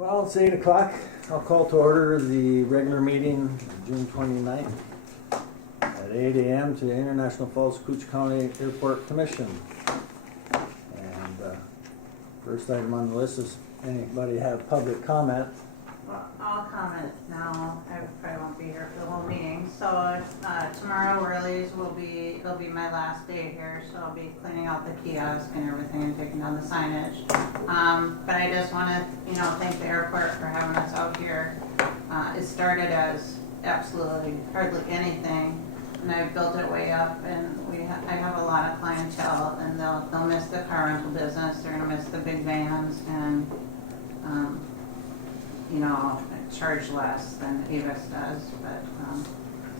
Well, it's 8 o'clock. I'll call to order the regular meeting, June 29th at 8 a.m. to the International Falls Koochiching County Airport Commission. And first item on the list is anybody have public comment? Well, I'll comment now. I probably won't be here for the whole meeting. So tomorrow Worley's it'll be my last day here, so I'll be cleaning out the kiosk and everything and taking down the signage. But I just want to, thank the airport for having us out here. It started as absolutely hardly anything, and I've built it way up. And I have a lot of clientele, and they'll miss the car rental business. They're gonna miss the big vans, and charge less than Avis does, but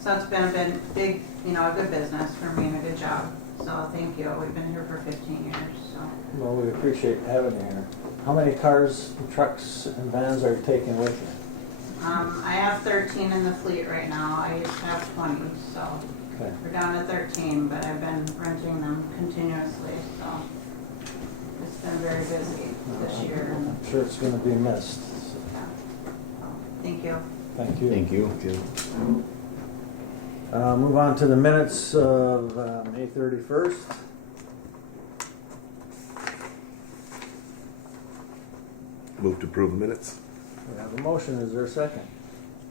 so it's been a big, a good business for me and a good job. So thank you. We've been here for 15 years. So. Well, we appreciate having you here. How many cars, trucks, and vans are you taking with you? I have 13 in the fleet right now. I used to have 20, so Okay. we're down to 13. But I've been renting them continuously, so it's been very busy this year. I'm sure it's going to be missed. Thank you. Thank you. Thank you. Move on to the minutes of May 31st. Move to approve the minutes. We have a motion. Is there a second?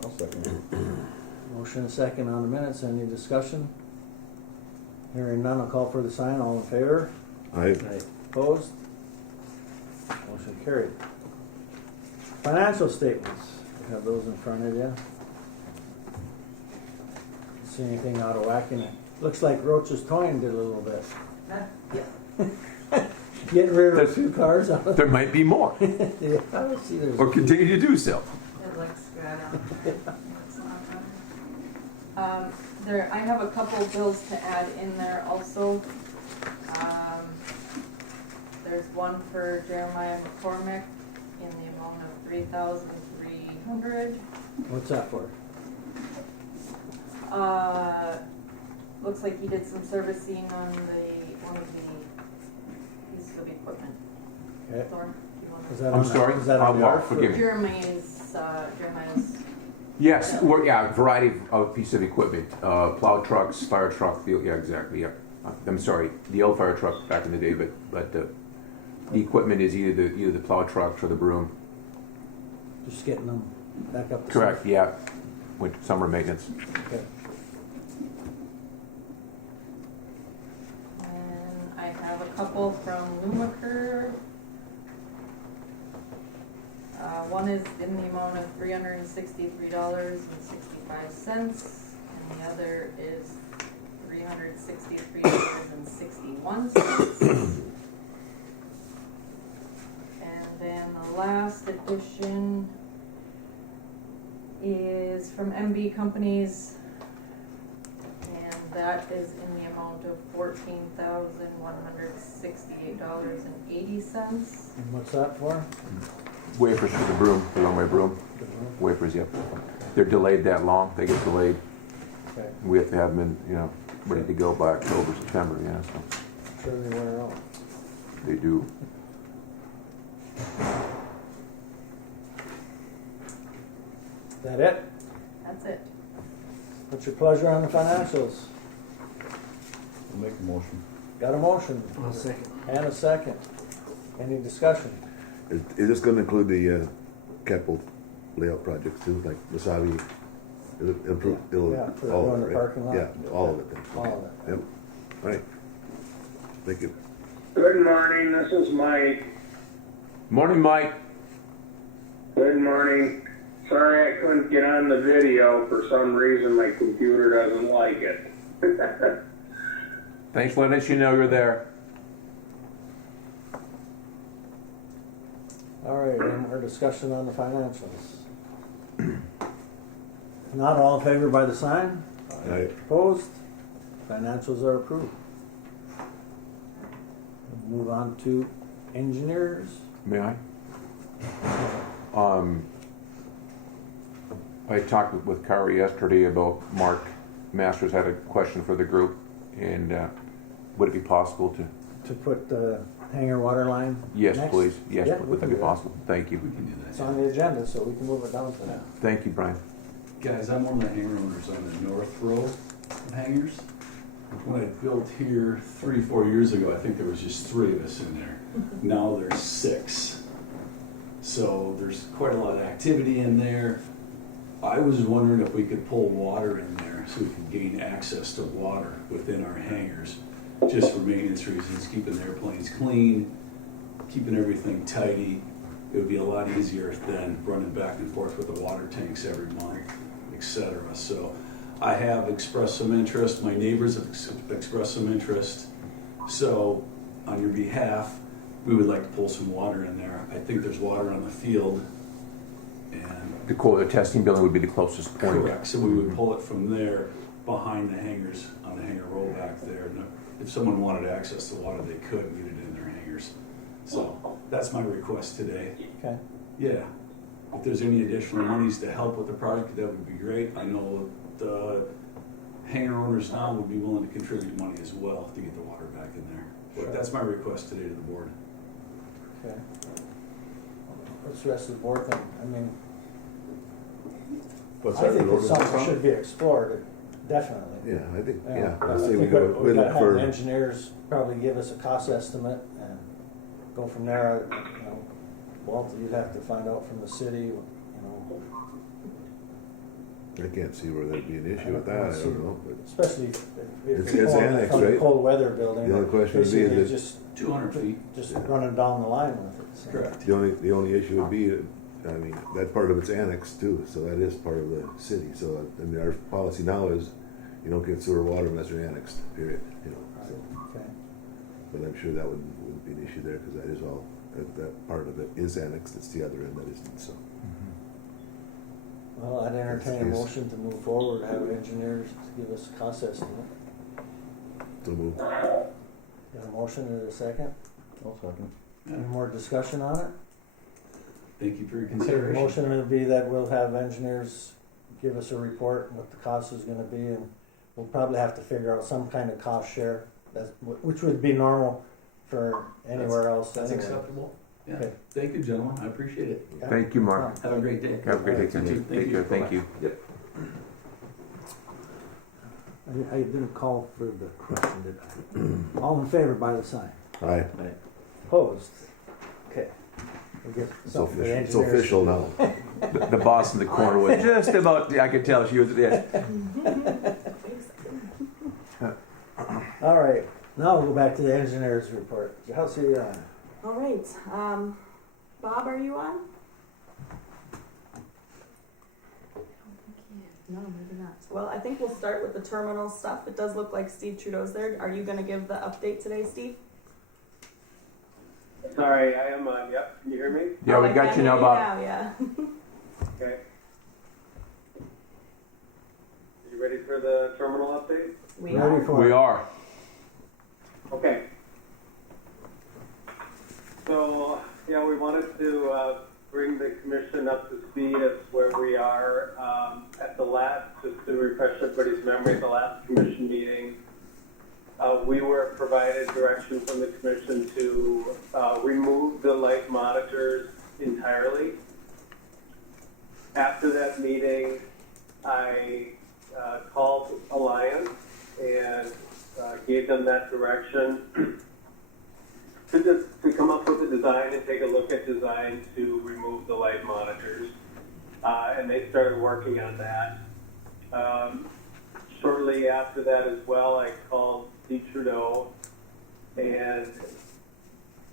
I'll second. Motion and second on the minutes. Any discussion? Hearing none, I'll call for the sign. All in favor? Aye. Opposed? Motion carried. Financial statements. You have those in front of you. See anything out of whack in it? Looks like Roach's Towing did a little bit. Getting rid of a few cars out of There might be more, yeah, I see there's or continue to do so. It looks good. I have a couple bills to add in there also. There's one for Jeremiah McCormick in the amount of $3,300. What's that for? Looks like he did some servicing on one of the pieces of equipment. Okay. Thor, you wanna- Is that I'm on sorry? Is that on the Well, ARF or- forgive me. Jeremiah's. Yes, variety of piece of equipment, plow trucks, fire truck, yeah, exactly, yeah. I'm sorry, the old fire truck back in the day, but the equipment is either the plow trucks or the broom. Just getting them back up to Correct, yeah, with summer maintenance. Okay. And I have a couple from Lumaker. One is in the amount of $363.65, and the other is $363.61. And then the last addition is from MB Companies, and that is in the amount of $14,168.80. And what's that for? Wafers for the broom, the long way broom, wafers, yep. They're delayed that long, they get delayed. Okay. We have to have them in, ready to go by October, September, yeah, so Sure they wear out. they do. Is that it? That's it. What's your pleasure on the financials? I'll make a motion. Got a motion? I'll second. And a second. Any discussion? Is this going to include the capital layout projects too, like Wasabi? It'll improve. It'll, Yeah, for all doing of the it, parking lot. Yeah, all of it. Then. All Okay. of it. Yep. All right. Thank you. Good morning, this is Mike. Morning, Mike. Good morning. Sorry I couldn't get on the video. For some reason my computer doesn't like it. Thanks for letting us know you're there. All right, any more discussion on the financials? Not all in favor by the sign? Aye. Opposed? Financials are approved. Move on to engineers. May I? I talked with Kari yesterday about Mark Masters had a question for the group, and would it be possible to To put the hangar water line? Yes, next? please. Yes, Yeah, would we that can be do that. possible? Thank you. It's on the agenda, so we can move it down to that. Thank you, Brian. Guys, I'm one of the hangar owners on the north row of hangars. When I built here 3-4 years ago, I think there was just 3 of us in there. Now there's 6. So there's quite a lot of activity in there. I was wondering if we could pull water in there so we could gain access to water within our hangars, just for maintenance reasons, keeping the airplanes clean, keeping everything tidy. It would be a lot easier than running back and forth with the water tanks every month, etc. So I have expressed some interest. My neighbors have expressed some interest. So on your behalf, we would like to pull some water in there. I think there's water on the field. And The testing building would be the closest point. correct. So we would pull it from there behind the hangars on the hangar row back there. And if someone wanted access to water, they could get it in their hangars. So that's my request today. Okay. Yeah. If there's any additional monies to help with the project, that would be great. I know the hangar owners now would be willing to contribute money as well to get the water back in there. Sure. But that's my request today to the board. Okay. What's the rest of the board think? I mean, What's I that, think the it's something that road? should be explored, definitely. Yeah, I think, I yeah, I say think we we look gotta have for, engineers probably give us a cost estimate and go from there, Walt, you'd have to find out from the city, I can't see where there'd be an issue with that, I don't know, but especially if It's- you're it's pulling it annexed, from the right? cold weather building. The only question would be is basically it- just 200 feet. Just running down the line with it. so. Correct. the only issue would be, I mean, that part of it's annexed too, so that is part of the city, so, I mean, our policy now is you don't get sewer water unless you're annexed, period, so. Okay. But I'm sure that wouldn't be an issue there, because that is all, that part of it is annexed, it's the other end that isn't, so. Well, I'd entertain a Yes. motion to move forward, have engineers give us a cost estimate. So move. Got a motion and a second? I'll second. Any more discussion on it? Thank you for your Okay, the consideration. motion would be that we'll have engineers give us a report, what the cost is gonna be, and we'll probably have to figure out some kind of cost share, which would be normal for anywhere else That's anyway. acceptable. Yeah. Okay. Thank you, gentlemen. I appreciate it. Yeah. Thank you, Mark. Have a great day. Have a great day. Thank you. Take care. Thank you. Yep. I didn't call for the question, did I? All in favor by the sign? Aye, Opposed? Okay. We'll get it's something for the official, it's engineers. official now. The boss in the corner was just about, I could tell she was, yeah. All right, now we'll go back to the engineer's report. How's he on? All right, Bob, are you on? No, maybe not. Well, I think we'll start with the terminal stuff. It does look like Steve Trudeau's there. Are you gonna give the update today, Steve? Sorry, I am on. Yep, can you hear me? Yeah, Oh, we I got can you hear now, Bob. Yeah. Okay. You ready for the terminal update? We Ready are. for We it. are. Okay. So, yeah, we wanted to bring the commission up to speed as where we are at the last, just to refresh everybody's memory, the last commission meeting. We were provided direction from the commission to remove the light monitors entirely. After that meeting, I called Alliance and gave them that direction to come up with a design and take a look at design to remove the light monitors. And they started working on that. Shortly after that as well, I called Steve Trudeau and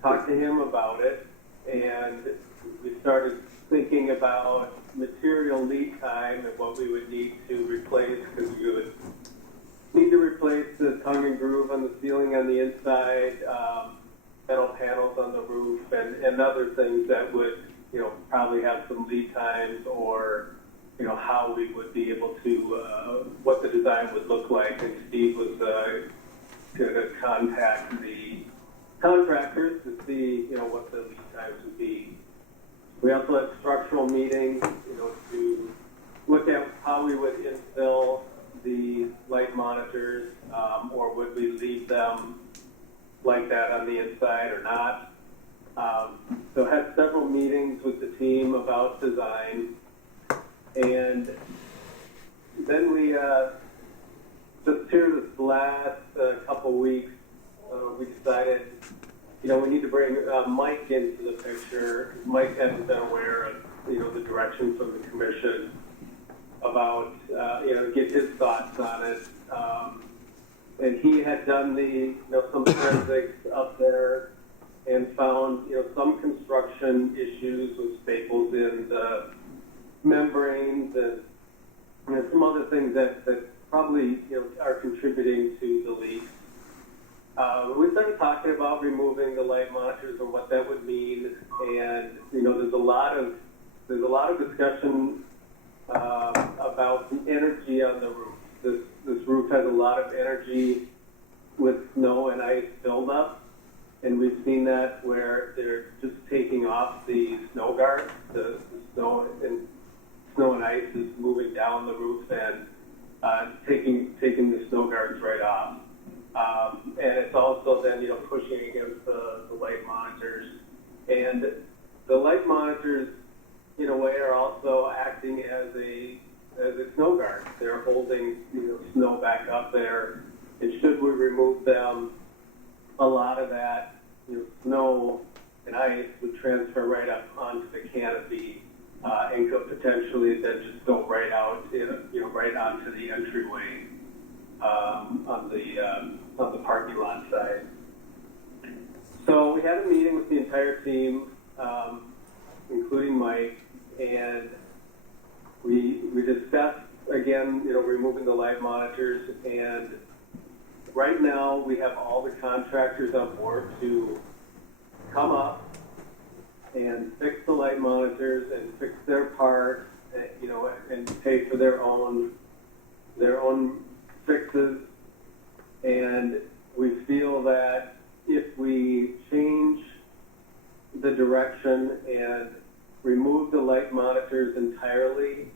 talked to him about it. And we started thinking about material lead time and what we would need to replace, because we would need to replace the tongue and groove on the ceiling on the inside, metal panels on the roof, and other things that would, probably have some lead times, or, how we would be able to, what the design would look like. And Steve was going to contact the contractors to see, what the lead times would be. We also had structural meetings, to look at how we would infill the light monitors, or would we leave them like that on the inside or not. So had several meetings with the team about design, and then we just here this last couple weeks, we decided, we need to bring Mike into the picture. Mike hadn't been aware of, the direction from the commission about, get his thoughts on it. And he had done some forensics up there and found, some construction issues with staples in the membranes and, some other things that probably, are contributing to the leaks. We started talking about removing the light monitors and what that would mean, and there's a lot of discussion about the energy on the roof. This roof has a lot of energy with snow and ice buildup, and we've seen that where they're just taking off the snow guards. The snow and ice is moving down the roof and taking the snow guards right off. And it's also then, pushing against the light monitors. And the light monitors, in a way, are also acting as a snow guard. They're holding, snow back up there. And should we remove them, a lot of that, snow and ice would transfer right up onto the canopy and could potentially then just go right out, right onto the entryway on the parking lot side. So we had a meeting with the entire team, including Mike, and we discussed again, removing the light monitors. And right now we have all the contractors on board to come up and fix the light monitors and fix their parts, and pay for their own fixes. And we feel that if we change the direction and remove the light monitors entirely,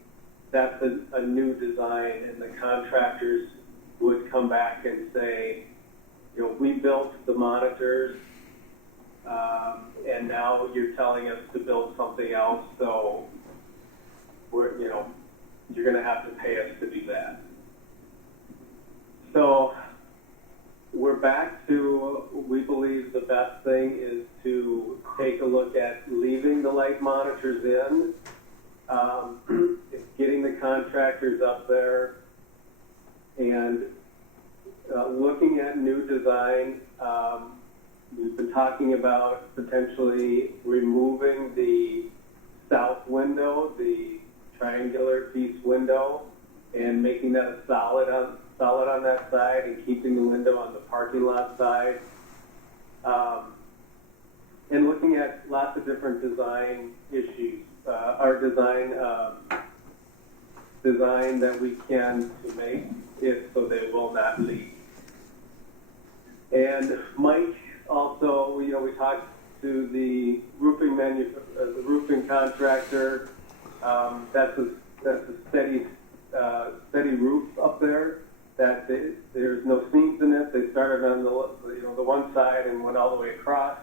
that's a new design, and the contractors would come back and say, we built the monitors, and now you're telling us to build something else, so you're going to have to pay us to do that. So we're back to, we believe the best thing is to take a look at leaving the light monitors in, getting the contractors up there, and looking at new design. We've been talking about potentially removing the south window, the triangular piece window, and making that a solid on that side, and keeping the window on the parking lot side. And looking at lots of different design issues. Our design that we can to make it so they will not leak. And Mike also, we talked to the roofing contractor. That's a steady roof up there. That there's no seams in it. They started on the one side and went all the way across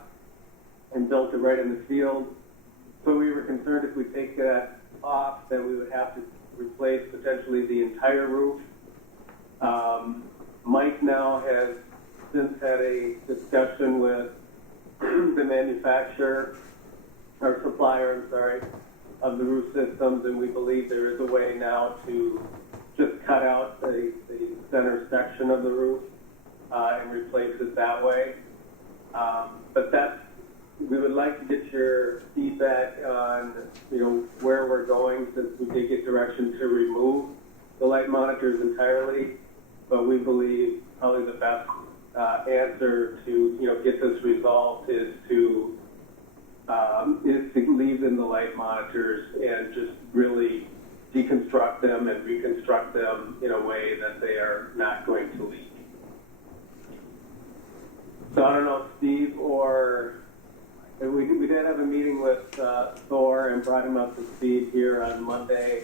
and built it right in the field. So we were concerned if we take that off, that we would have to replace potentially the entire roof. Mike now has since had a discussion with the manufacturer, or supplier, of the roof systems, and we believe there is a way now to just cut out the center section of the roof and replace it that way. But we would like to get your feedback on, where we're going, since we did get direction to remove the light monitors entirely. But we believe probably the best answer to, get this resolved is to leave in the light monitors and just really deconstruct them and reconstruct them in a way that they are not going to leak. So I don't know, Steve, or we did have a meeting with Thor and brought him up to speed here on Monday.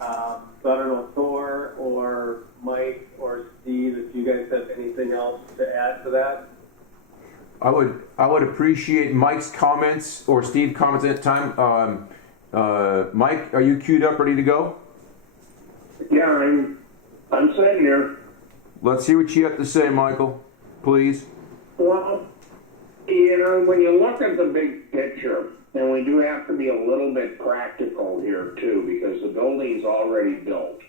So I don't know, Thor or Mike or Steve, if you guys have anything else to add to that. I would appreciate Mike's comments or Steve's comments at the time. Mike, are you queued up, ready to go? Yeah, I'm sitting here. Let's hear what you have to say, Michael, please. Well, when you look at the big picture, and we do have to be a little bit practical here too, because the building's already built.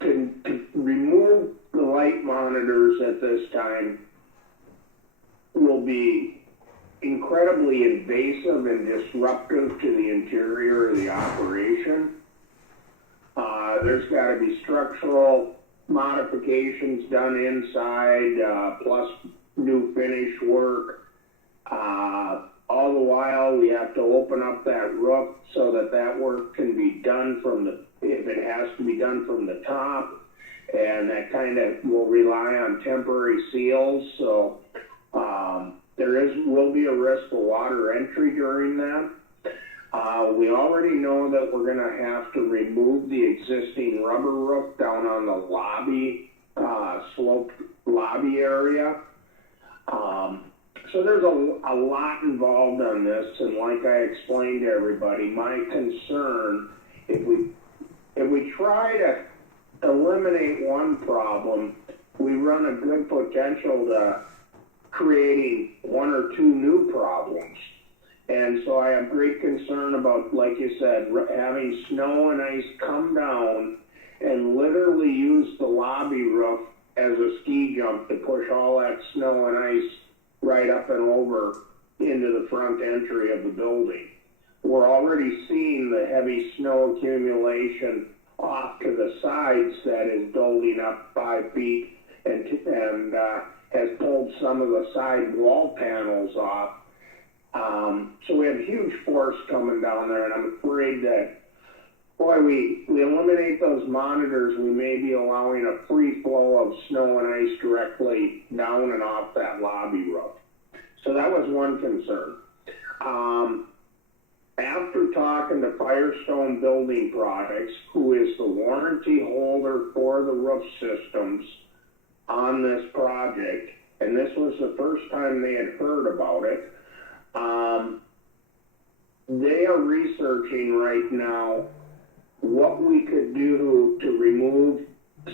To remove the light monitors at this time will be incredibly invasive and disruptive to the interior of the operation. There's got to be structural modifications done inside, plus new finish work. All the while, we have to open up that roof so that work can be done if it has to be done from the top, and that kind of will rely on temporary seals. So will be a risk of water entry during that. We already know that we're going to have to remove the existing rubber roof down on the lobby, sloped lobby area. So there's a lot involved on this, and like I explained to everybody, my concern, if we try to eliminate one problem, we run a good potential to creating one or two new problems. And so I have great concern about, like you said, having snow and ice come down and literally use the lobby roof as a ski jump to push all that snow and ice right up and over into the front entry of the building. We're already seeing the heavy snow accumulation off to the sides that is building up 5 feet and has pulled some of the side wall panels off. So we have huge force coming down there, and I'm afraid that, we eliminate those monitors, we may be allowing a free flow of snow and ice directly down and off that lobby roof. So that was one concern. After talking to Firestone Building Products, who is the warranty holder for the roof systems on this project, and this was the first time they had heard about it, they are researching right now what we could do to remove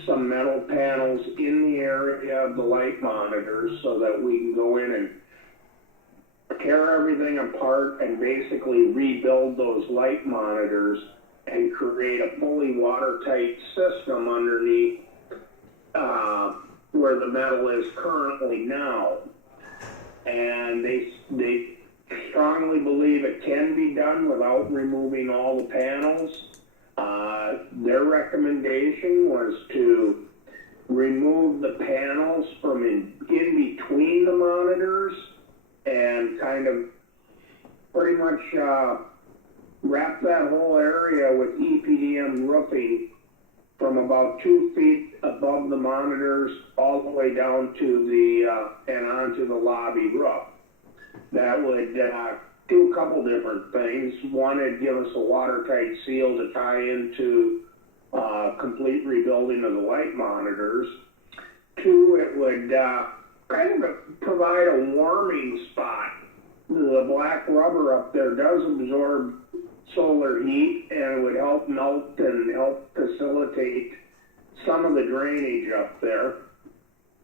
some metal panels in the area of the light monitors so that we can go in and tear everything apart and basically rebuild those light monitors and create a fully watertight system underneath where the metal is currently now. And they strongly believe it can be done without removing all the panels. Their recommendation was to remove the panels from in between the monitors and kind of pretty much wrap that whole area with EPDM roofing from about 2 feet above the monitors all the way down to and onto the lobby roof. That would do a couple different things. One, it'd give us a watertight seal to tie into complete rebuilding of the light monitors. Two, it would kind of provide a warming spot. The black rubber up there does absorb solar heat, and it would help melt and help facilitate some of the drainage up there.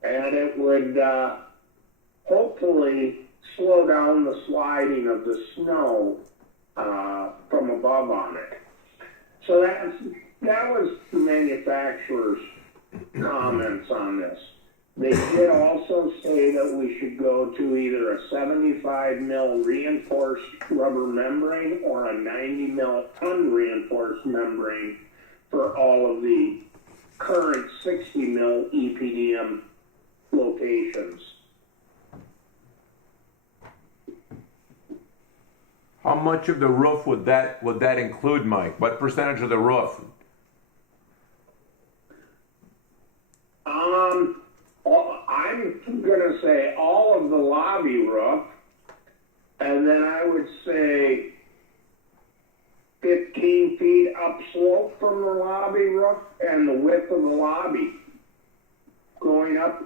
And it would hopefully slow down the sliding of the snow from above on it. So that was the manufacturer's comments on this. They did also say that we should go to either a 75 mil reinforced rubber membrane or a 90 mil unreinforced membrane for all of the current 60 mil EPDM locations. How much of the roof would that include, Mike? What percentage of the roof? I'm gonna say all of the lobby roof, and then I would say 15 feet upslope from the lobby roof and the width of the lobby. going up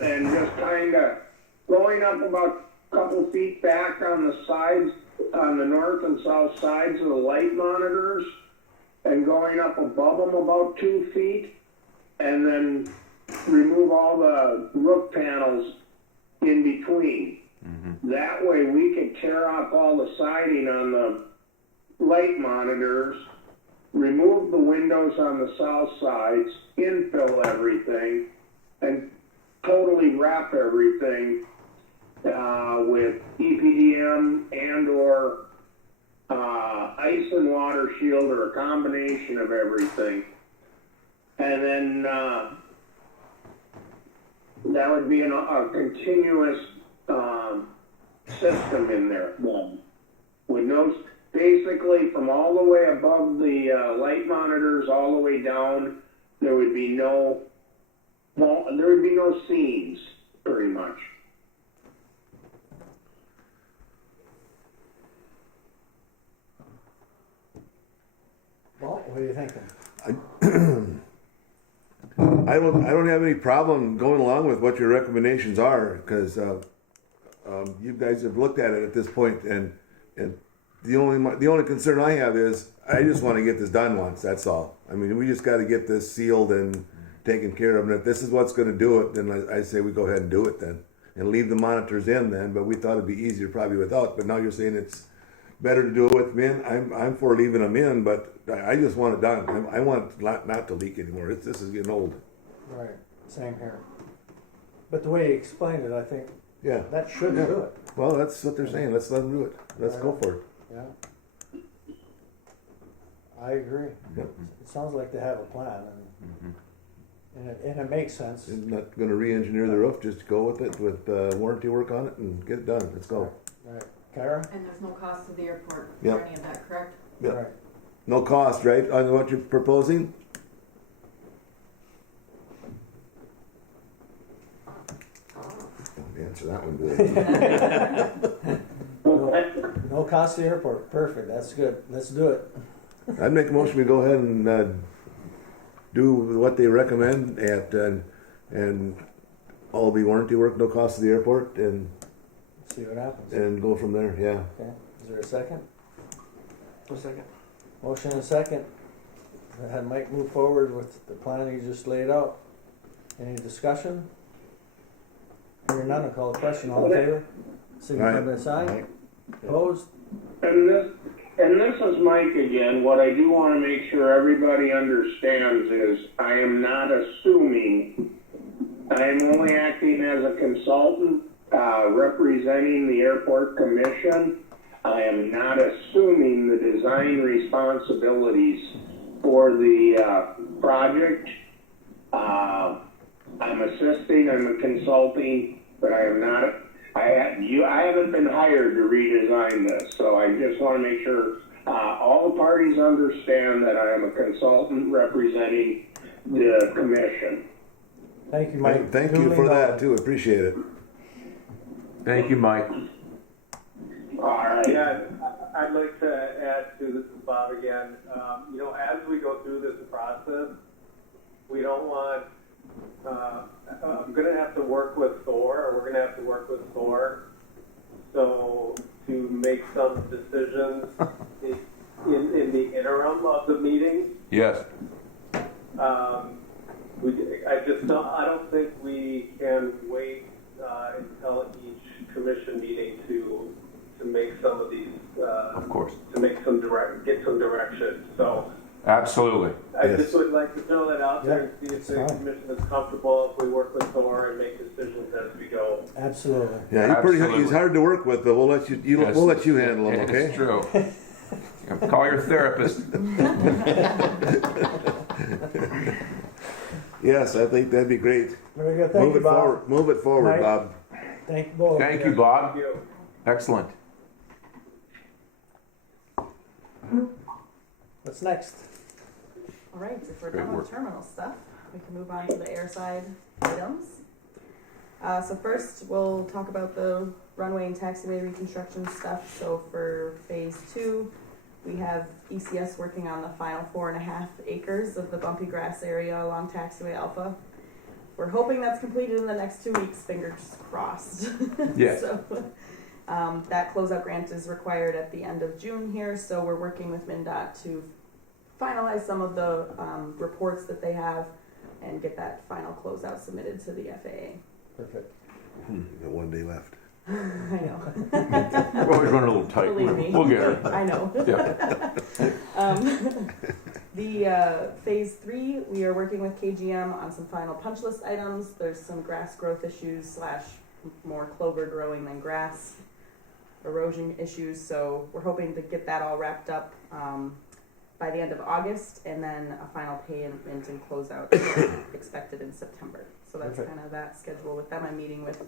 and just kind of going up about a couple feet back on the sides, on the north and south sides of the light monitors, and going up above them about 2 feet, and then remove all the roof panels in between. That way we could tear off all the siding on the light monitors, remove the windows on the south sides, infill everything, and totally wrap everything with EPDM and or ice and water shield, or a combination of everything. And then that would be a continuous system in there, with no, basically from all the way above the light monitors all the way down, there would be no seams, pretty much. Well, what are you thinking? I don't have any problem going along with what your recommendations are, because you guys have looked at it at this point, and the only concern I have is I just want to get this done once. That's all. I mean, we just got to get this sealed and taken care of. And if this is what's going to do it, then I say we go ahead and do it then, and leave the monitors in then. But we thought it'd be easier probably without. But now you're saying it's better to do it with them in. I'm for leaving them in, but I just want it done. I want it not to leak anymore. This is getting old. Right, same here. But the way you explained it, I think Yeah. that should do it. Well, that's what they're saying. Let's let them do it. Let's go for it. Yeah. I agree. Yep. It sounds like they have a plan, and it makes sense. I'm not going to re-engineer the roof. Just go with it with warranty work on it and get it done. Let's go. Right. Kara? And there's no cost to the airport Yep. for any of that, correct? Yeah. Right. No cost, right, on what you're proposing? Don't answer that one good. No cost to the airport. Perfect. That's good. Let's do it. I'd make a motion. We go ahead and do what they recommend and all be warranty work, no cost to the airport, and See what happens. go from there. Yeah. Okay. Is there a second? A second. Motion and a second. Had Mike move forward with the plan he just laid out. Any discussion? Hearing none, I'll call the question. All in favor? Signify by sign. Opposed? And this is Mike again. What I do want to make sure everybody understands is I am not assuming. I am only acting as a consultant representing the airport commission. I am not assuming the design responsibilities for the project. I'm assisting, I'm consulting, but I am not. I haven't been hired to redesign this, so I just want to make sure all parties understand that I am a consultant representing the commission. Thank you, Mike. Thank you Duly for that noted. too. Appreciate it. Thank you, Mike. All right. Yeah, I'd like to add to, this is Bob again, as we go through this process, we don't want, I'm going to have to work with Thor, or we're going to have to work with Thor, so to make some decisions in the interim of the meeting. Yes. I don't think we can wait until each commission meeting to make some of these, Of course. to make get some direction. So Absolutely. I Yes. just would like to throw that out there and see if the it's fine. commission is comfortable if we work with Thor and make decisions as we go. Absolutely. Yeah, he's hard to work with, but we'll let you. Yes. We'll let you handle him. Okay. It's true. Call your therapist. Yes, I think that'd be great. Very good. Thank Move you, it Bob. forward. Move it forward, Mike. Bob. Thank you both. Thank you, Bob. Thank you. Excellent. What's next? All right, if we're Great done with work. terminal stuff, we can move on to the airside items. So first, we'll talk about the runway and taxiway reconstruction stuff. So for phase 2, we have ECS working on the final 4.5 acres of the bumpy grass area along taxiway Alpha. we're hoping that's completed in the next 2 weeks, fingers crossed. Yes. So, that closeout grant is required at the end of June here, so we're working with MnDOT to finalize some of the reports that they have and get that final closeout submitted to the FAA. Perfect. You got 1 day left. I know. We're always running a little tight. Believe me. We'll get it. I know. Yeah. The phase 3, we are working with KGM on some final punch list items. There's some grass growth issues / more clover growing than grass erosion issues. So we're hoping to get that all wrapped up by the end of August, and then a final payment and closeout expected in September. So that's Perfect. kind of that schedule with them. I'm meeting with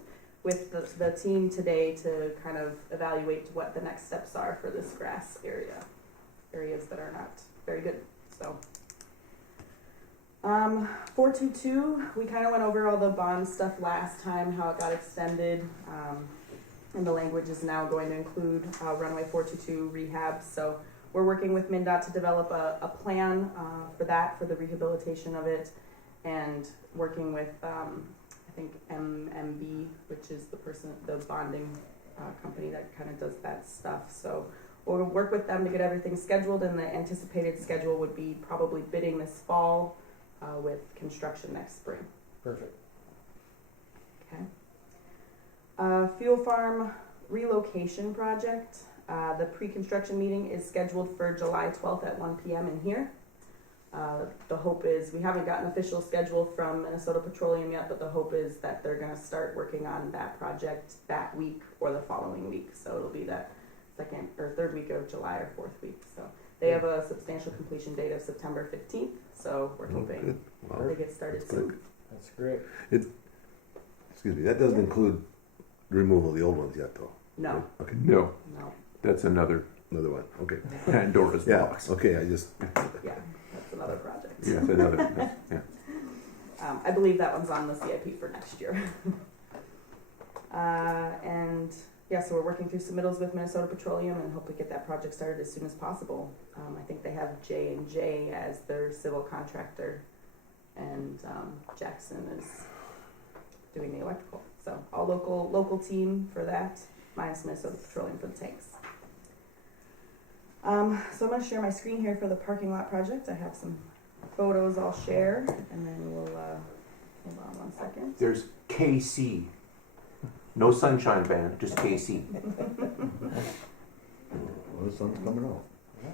the team today to kind of evaluate what the next steps are for this grass areas that are not very good. So 422, we kind of went over all the bond stuff last time, how it got extended, and the language is now going to include runway 422 rehab. So we're working with MnDOT to develop a plan for that, for the rehabilitation of it, and working with I think MMB, which is the bonding company that kind of does that stuff. So we'll work with them to get everything scheduled, and the anticipated schedule would be probably bidding this fall with construction next spring. Perfect. Okay. Fuel farm relocation project. The pre-construction meeting is scheduled for July 12th at 1 p.m. in here. The hope is, we haven't gotten an official schedule from Minnesota Petroleum yet, but the hope is that they're going to start working on that project that week or the following week. So it'll be that second or third week of July or fourth week. So they have a substantial completion date of September 15th. So we're hoping Wow. they get started That's soon. quick. That's great. Excuse me, that doesn't include the removal of the old ones yet, though. No, Okay, No, no, that's another another one. Okay. Pandora's Yeah. box. Okay. I just. yeah, that's another project. Yeah, it's another. Yeah. I believe that one's on the CIP for next year. And yeah, so we're working through submittals with Minnesota Petroleum and hope to get that project started as soon as possible. I think they have J&J as their civil contractor, and Jackson is doing the electrical. So all local team for that, minus Minnesota Petroleum for the tanks. So I'm going to share my screen here for the parking lot project. I have some photos I'll share, and then we'll hold on 1 second. There's KC. No Sunshine Band, just KC. Well, the sun's coming out. Yeah.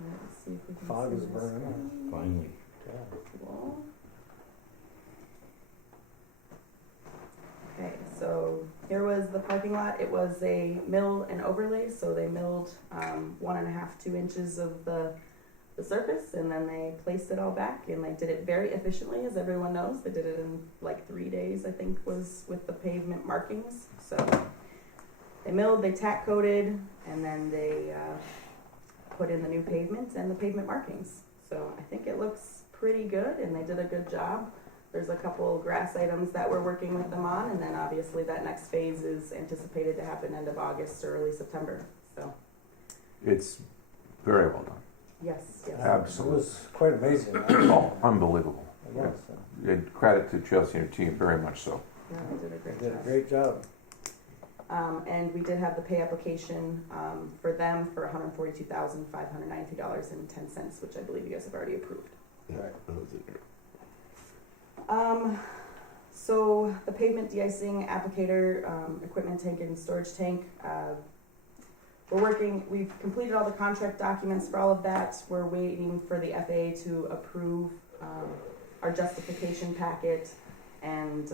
Let's see if we can Fog see is this burning up. screen. Finally. Yeah. Cool. Okay, so here was the parking lot. It was a mill and overlay, so they milled 1.5 to 2 inches of the surface, and then they placed it all back, and they did it very efficiently, as everyone knows. They did it in like 3 days, I think, was with the pavement markings. So they milled, they tack coated, and then they put in the new pavement and the pavement markings. So I think it looks pretty good, and they did a good job. There's a couple grass items that we're working with them on, and then obviously that next phase is anticipated to happen end of August or early September. So It's very well done. yes. It Absolutely. was quite amazing. Oh, unbelievable. It was. And credit to Chelsea and her team, very much so. Yeah, they did a They great did a job. great job. And we did have the pay application for them for $142,592.10, which I believe you guys have already approved. Yeah. Right. That was it. So the pavement de-icing applicator, equipment tank and storage tank, we've completed all the contract documents for all of that. We're waiting for the FAA to approve our justification packet and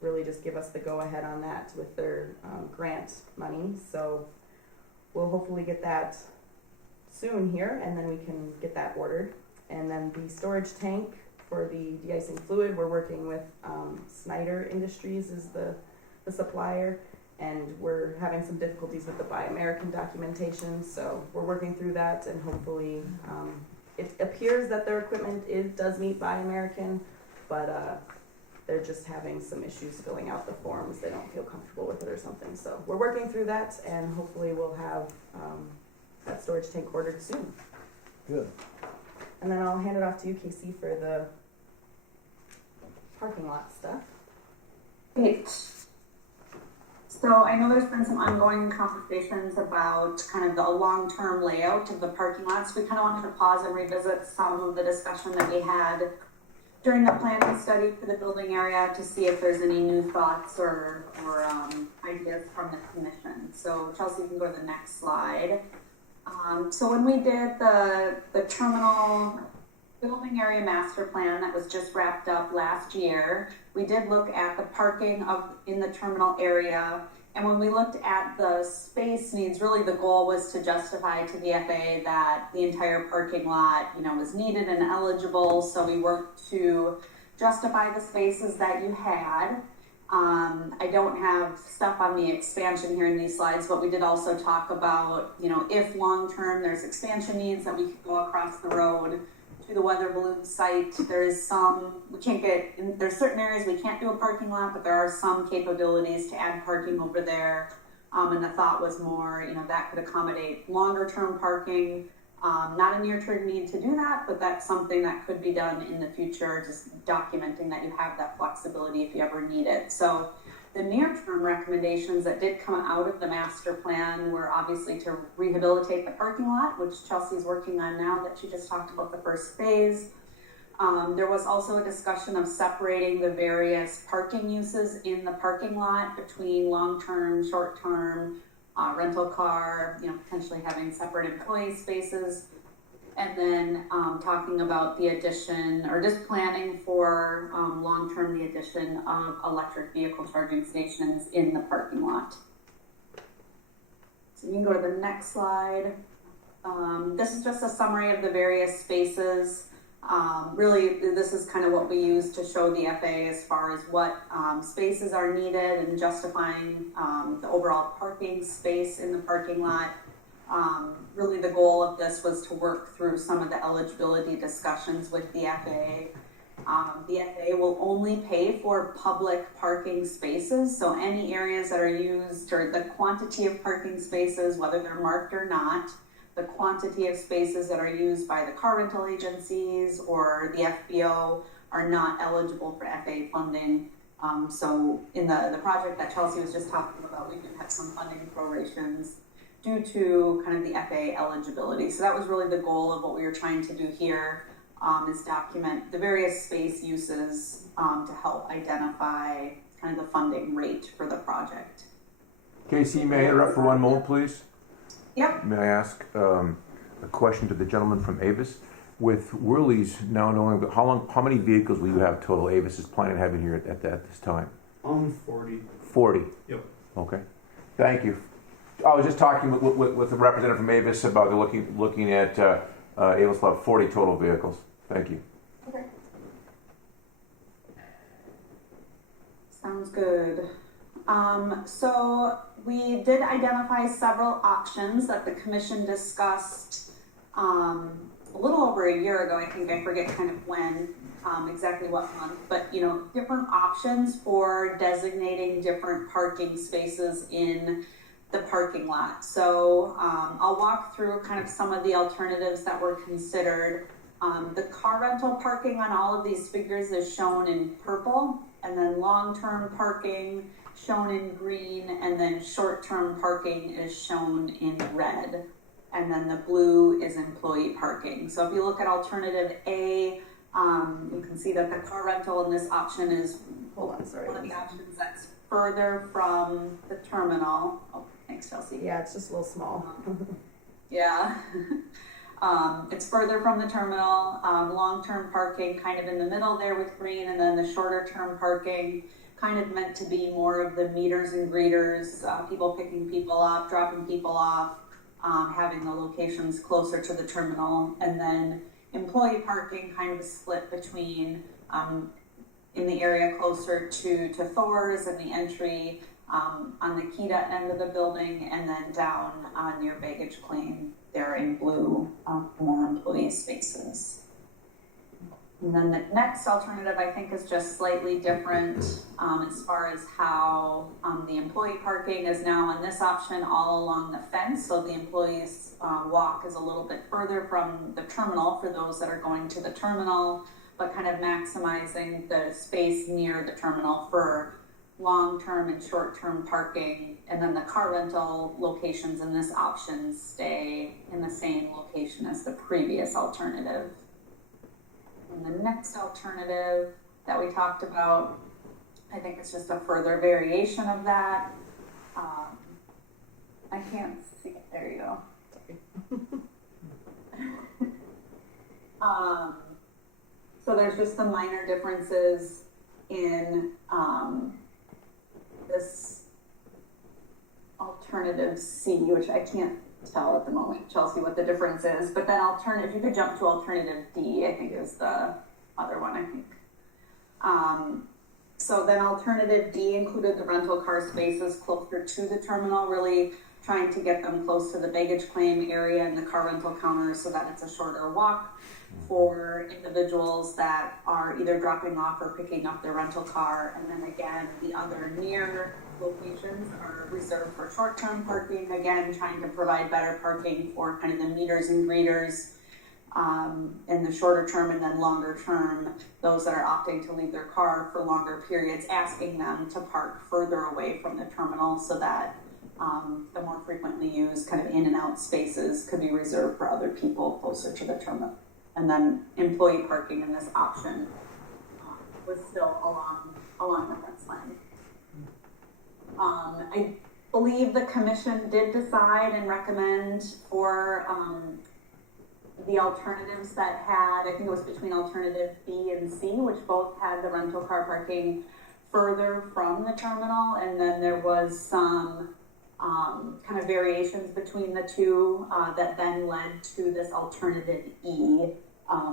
really just give us the go-ahead on that with their grant money. So we'll hopefully get that soon here, and then we can get that ordered. And then the storage tank for the de-icing fluid, we're working with Snyder Industries is the supplier, and we're having some difficulties with the Buy American documentation, so we're working through that, and hopefully it appears that their equipment does meet Buy American, but they're just having some issues filling out the forms. They don't feel comfortable with it or something, so we're working through that, and hopefully we'll have that storage tank ordered soon. Good. And then I'll hand it off to you, Casey, for the parking lot stuff. Great. So I know there's been some ongoing conversations about kind of the long-term layout of the parking lots. We kind of wanted to pause and revisit some of the discussion that we had during the planning study for the building area to see if there's any new thoughts or ideas from the commission. So Chelsea, you can go to the next slide. So when we did the terminal building area master plan that was just wrapped up last year, we did look at the parking in the terminal area. And when we looked at the space needs, really the goal was to justify to the FAA that the entire parking lot, was needed and eligible. So we worked to justify the spaces that you had. I don't have stuff on the expansion here in these slides, but we did also talk about, if long-term there's expansion needs that we could go across the road to the weather balloon site. There's certain areas we can't do a parking lot, but there are some capabilities to add parking over there. And the thought was more, that could accommodate longer term parking. Not a near-term need to do that, but that's something that could be done in the future, just documenting that you have that flexibility if you ever need it. So the near-term recommendations that did come out of the master plan were obviously to rehabilitate the parking lot, which Chelsea's working on now that she just talked about the first phase. There was also a discussion of separating the various parking uses in the parking lot between long-term, short-term, rental car, potentially having separate employee spaces. And then talking about the addition, or just planning for long-term the addition of electric vehicle charging stations in the parking lot. So you can go to the next slide. This is just a summary of the various spaces. Really, this is kind of what we use to show the FAA as far as what spaces are needed and justifying the overall parking space in the parking lot. Really the goal of this was to work through some of the eligibility discussions with the FAA. The FAA will only pay for public parking spaces, so any areas that are used, or the quantity of parking spaces, whether they're marked or not, the quantity of spaces that are used by the car rental agencies or the FBO are not eligible for FAA funding. So in the project that Chelsea was just talking about, we do have some funding prorations due to kind of the FAA eligibility. So that was really the goal of what we were trying to do here, is document the various space uses to help identify kind of the funding rate for the project. Casey, may I interrupt for one moment, please? Yep. May I ask a question to the gentleman from Avis? With Whirly's now knowing how many vehicles will you have total Avis is planning on having here at this time? 40. 40. Yep. Okay. Thank you. I was just talking with the representative from Avis about looking at Avis about 40 total vehicles. Thank you. Okay. Sounds good. So we did identify several options that the commission discussed a little over a year ago. I think, I forget kind of when, exactly what month, but different options for designating different parking spaces in the parking lot. So I'll walk through kind of some of the alternatives that were considered. The car rental parking on all of these figures is shown in purple, and then long-term parking shown in green, and then short-term parking is shown in red, and then the blue is employee parking. So if you look at alternative A, you can see that the car rental in this option is one of the options that's further from the terminal. Oh, thanks, Chelsea. Yeah, it's just a little small. Yeah. It's further from the terminal. Long-term parking kind of in the middle there with green, and then the shorter-term parking kind of meant to be more of the meters and greeters, people picking people up, dropping people off, having the locations closer to the terminal, and then employee parking kind of split between in the area closer to Thor's and the entry on the Kita end of the building, and then down near baggage claim there in blue, more employee spaces. And then the next alternative, I think, is just slightly different as far as how the employee parking is now on this option all along the fence. So the employees walk is a little bit further from the terminal for those that are going to the terminal. but kind of maximizing the space near the terminal for long-term and short-term parking, and then the car rental locations in this option stay in the same location as the previous alternative. And the next alternative that we talked about, I think it's just a further variation of that. I can't see it. There you go. So there's just some minor differences in this alternative C, which I can't tell at the moment, Chelsea, what the difference is. But then if you could jump to alternative D, I think is the other one, I think. So then alternative D included the rental car spaces closer to the terminal, really trying to get them close to the baggage claim area and the car rental counters so that it's a shorter walk for individuals that are either dropping off or picking up their rental car. And then again, the other near locations are reserved for short-term parking, again, trying to provide better parking for kind of the meters and greeters in the shorter term, and then longer term, those that are opting to leave their car for longer periods, asking them to park further away from the terminal so that the more frequently used kind of in and out spaces could be reserved for other people closer to the terminal. And then employee parking in this option was still along the fence line. I believe the commission did decide and recommend for the alternatives that had, I think it was between alternative B and C, which both had the rental car parking further from the terminal, and then there was some kind of variations between the two that then led to this alternative E,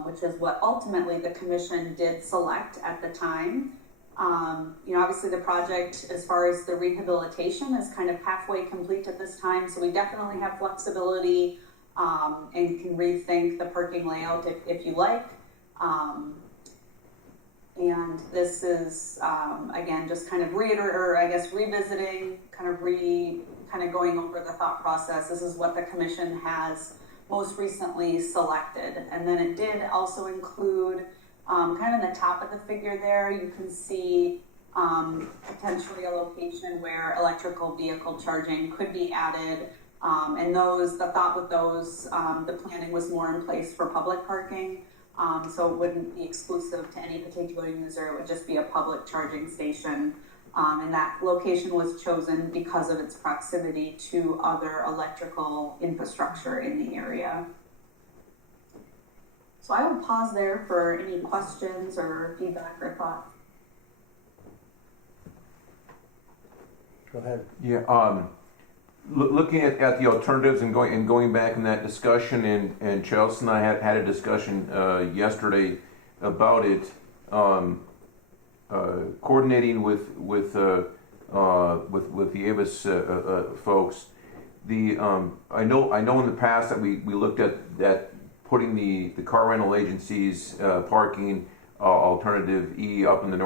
which is what ultimately the commission did select at the time. Obviously the project, as far as the rehabilitation, is kind of halfway complete at this time, so we definitely have flexibility and can rethink the parking layout if you like. And this is, again, just kind of revisiting, kind of going over the thought process. This is what the commission has most recently selected. And then it did also include, kind of in the top of the figure there, you can see potentially a location where electrical vehicle charging could be added. And the thought with those, the planning was more in place for public parking. So it wouldn't be exclusive to any particular user, it would just be a public charging station. And that location was chosen because of its proximity to other electrical infrastructure in the area. So I will pause there for any questions or feedback or thoughts. Go ahead. Yeah. Looking at the alternatives and going back in that discussion, and Chelsea and I had a discussion yesterday about it, coordinating with the Avis folks. I know in the past that we looked at that putting the car rental agencies parking alternative E up in the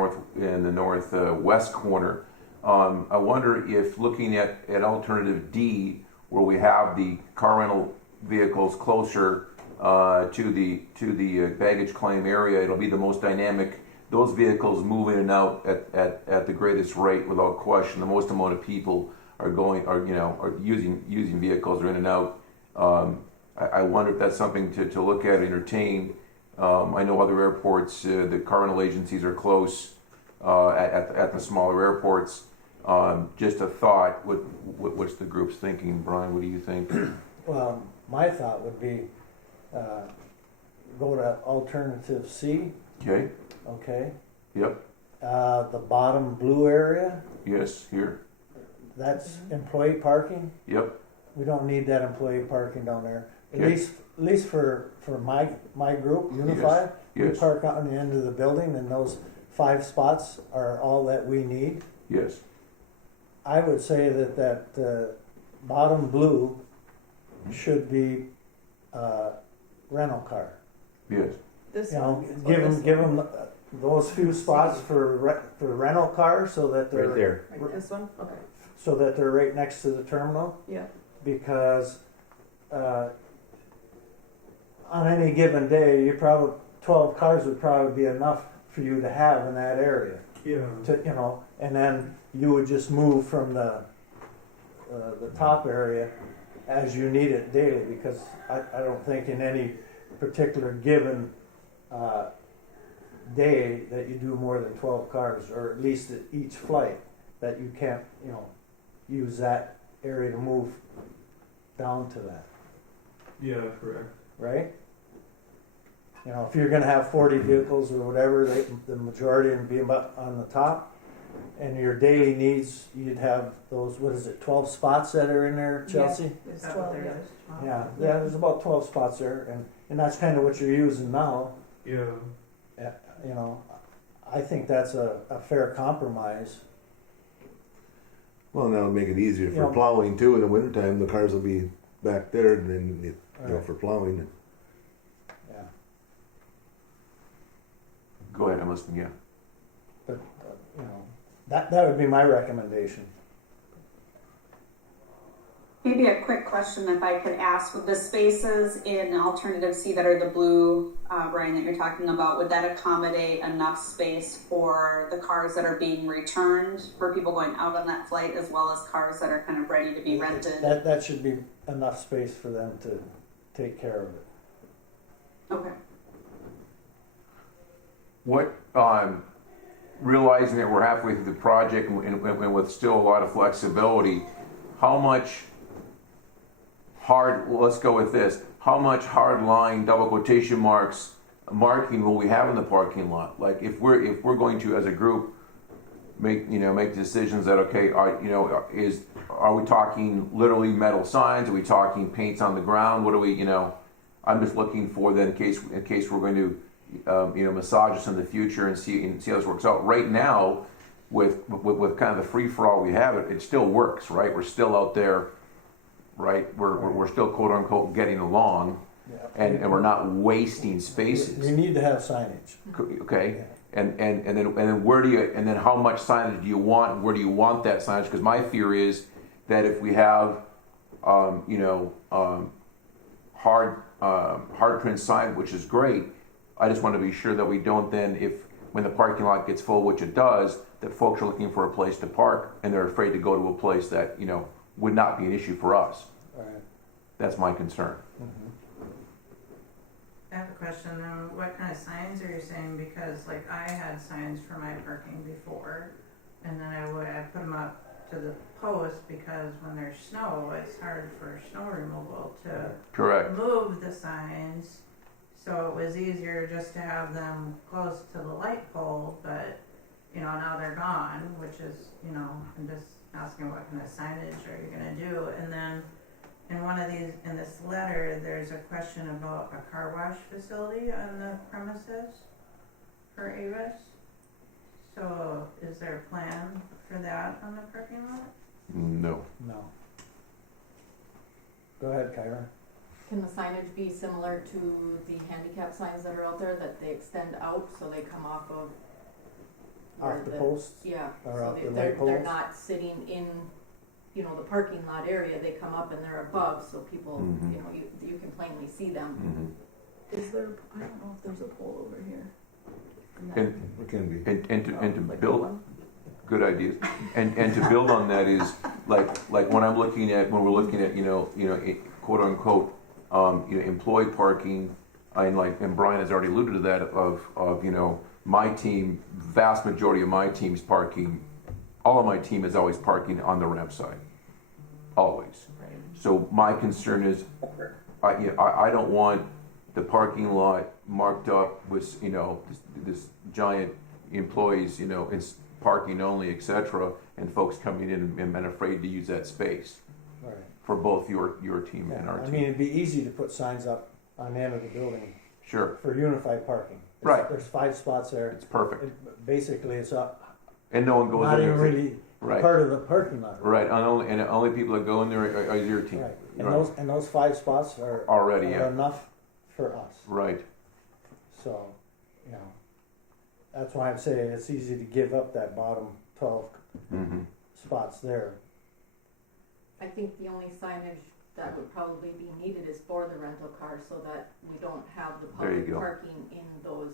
northwest corner. I wonder if looking at alternative D, where we have the car rental vehicles closer to the baggage claim area, it'll be the most dynamic. Those vehicles move in and out at the greatest rate without question. The most amount of people are using vehicles, are in and out. I wonder if that's something to look at, entertain. I know other airports, the car rental agencies are close at the smaller airports. Just a thought. What's the group's thinking, Brian? What do you think? Well, my thought would be go to alternative C. Okay. Okay. Yep. The bottom blue area, Yes. Here. that's employee parking. Yep. We don't need that employee parking down there. At Okay. least for my group, Unified, we Yes. park out on the end of the building, and those 5 spots are all that we need. Yes. I would say that bottom blue should be rental car. Yes. This You know, one. give them those few spots for rental cars, so that they're Right there. Like this one? Okay. so that they're right next to the terminal. Yeah. Because on any given day, you 12 cars would probably be enough for you to have in that area. Yeah. And then you would just move from the top area as you need it daily, because I don't think in any particular given day that you do more than 12 cars, or at least at each flight, that you can't, use that area to move down to that, Yeah, correct. right? If you're gonna have 40 vehicles or whatever, the majority of them being on the top, and your daily needs, you'd have those, 12 spots that are in there, Chelsea? Is that what there is? Yeah, there's about 12 spots there, and that's kind of what you're using now. Yeah. I think that's a fair compromise. Well, and that would make it easier for Yeah. plowing too. In the wintertime, the cars will be back there, and then Right. for plowing. Yeah, Go ahead, I'm listening, yeah. but that would be my recommendation. Maybe a quick question if I could ask, with the spaces in alternative C that are the blue, Brian, that you're talking about, would that accommodate enough space for the cars that are being returned, for people going out on that flight, as well as cars that are kind of ready to be rented? That should be enough space for them to take care of it. Okay. What, realizing that we're halfway through the project and with still a lot of flexibility, how much let's go with this, how much hard line, double quotation marks, marking will we have in the parking lot? Like if we're going to, as a group, make decisions that, okay, are we talking literally metal signs? Are we talking paints on the ground? What do we, I'm just looking for that in case we're going to, massage this in the future and see how this works out. Right now, with kind of the free for all we have, it still works, right? We're still out there, right? We're still quote unquote getting along, Yeah. and we're not wasting spaces. You need to have signage. Okay, and then where do you, and then how much signage do you want? Where do you want that signage? Because my fear is that if we have, hard print sign, which is great, I just want to be sure that we don't then, when the parking lot gets full, which it does, that folks are looking for a place to park and they're afraid to go to a place that would not be an issue for us. All right. That's my concern. I have a question though. What kind of signs are you saying? Because like I had signs for my parking before, and then I put them up to the post because when there's snow, it's hard for snow removal to Correct. move the signs. So it was easier just to have them close to the light pole, but now they're gone, which is, I'm just asking what kind of signage are you gonna do? And then in this letter, there's a question about a car wash facility on the premises for Avis. So is there a plan for that on the parking lot? No. No. Go ahead, Kyra. Can the signage be similar to the handicap signs that are out there, that they extend out so they come off of Off the posts? Yeah, Or so off the they're light poles? not sitting in, the parking lot area, they come up and they're above, so people, Mhm. you can plainly see them. Mm-hmm. Is there, I don't know if there's a pole over here. And It can be. and to Like build one? good ideas, and to build on that is like when we're looking at quote unquote employee parking, and Brian has already alluded to that of my team, vast majority of my team's parking, all of my team is always parking on the ramp side, always. So my concern is I don't want the parking lot marked up with this giant employees it's parking only, etc., and folks coming in and afraid to use that space Right. for both your team and our I team. mean, it'd be easy to put signs up on the end of the building Sure, for unified parking. Right. There's 5 spots there. it's perfect, Basically, it's up. and no one goes Not in even there. really Right. part of the parking lot. Right, and the only people that go in there are your team. Right. And Right. those 5 spots are Already, are yeah. enough for us. Right. So, that's why I'm saying it's easy to give up that bottom 12 Mm-hmm. spots there. I think the only signage that would probably be needed is for the rental cars, so that we don't have the There you public go. parking in those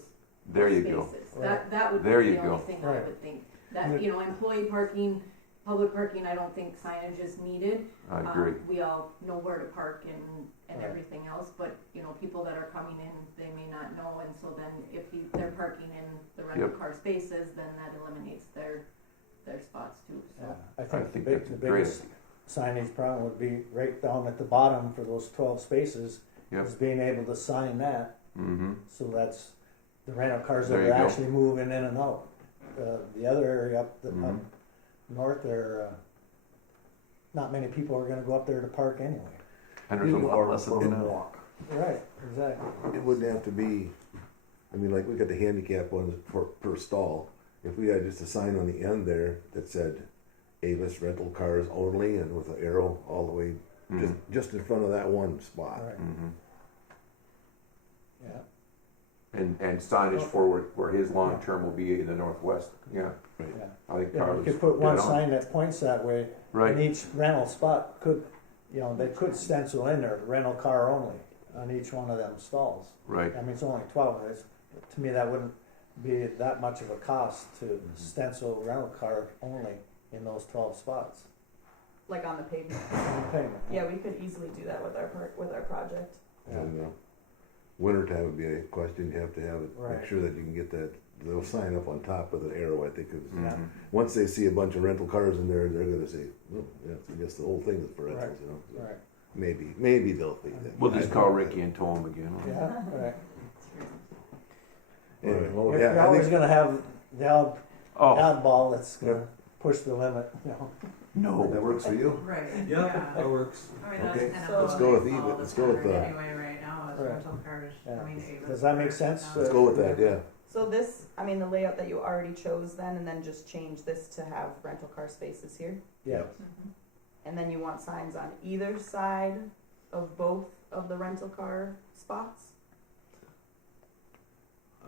There you go. spaces. Right. That would be There the you only go. thing I Right. would think. That, you know, employee parking, public parking, I don't think signage is needed. I agree. We all know where to park and Right. everything else, but, you know, people that are coming in, they may not know, and so then if they're parking in the rental Yep. car spaces, then that eliminates their spots too, so. Yeah, I I think think the that's a great biggest idea. signage problem would be right down at the bottom for those 12 spaces, Yep. is being able to sign that, Mm-hmm. so that's the rental cars There that you are go. actually moving in and out. The other area up Mhm. north there, not many people are gonna go up there to park anyway. And there's a lot less Or of, you know, walk. Right, exactly. It wouldn't have to be, I mean, like we got the handicap ones per stall. If we had just a sign on the end there that said Avis rental cars only and with an arrow all the way just in front of that one spot. Right, Mm-hmm. yeah. And signage forward where his long term will be in the northwest. Yeah, Yeah. I think Yeah, you Carlos could put one dead on. sign that points that way, and Right. each rental spot could, you know, they could stencil in there, rental car only, on each one of them stalls. Right. I mean, it's only 12, to me, that wouldn't be that much of a cost to stencil rental car only in those 12 spots. Like on the pavement. On the pavement. Yeah, we could easily do that with our project. Yeah. And wintertime would be a question. You have to have it, Right. make sure that you can get that little sign up on top with an arrow. I think 'cause Yeah. once they see a bunch of rental cars in there, they're going to say, "Oh, yeah, I guess the whole thing is for rentals." Right. You know, so Right, maybe they'll think that. We'll just call Ricky and tow him again. yeah, right. Anyway, You're, yeah, you're I always think gonna have the Oh, oddball that's gonna push the limit, you know. that no. works for you. Right. Yeah, that works. I mean, that's Okay, kind so of let's what go with they Eva. call Let's the go with pattern that. anyway right now is Right. rental cars. Yeah. I mean, Ava's Does that make cars sense? now. Let's go with that. Yeah. So this, I mean, the layout that you already chose then, and then just change this to have rental car spaces here. Yeah, Mhm. And then you want signs on either side of both of the rental car spots?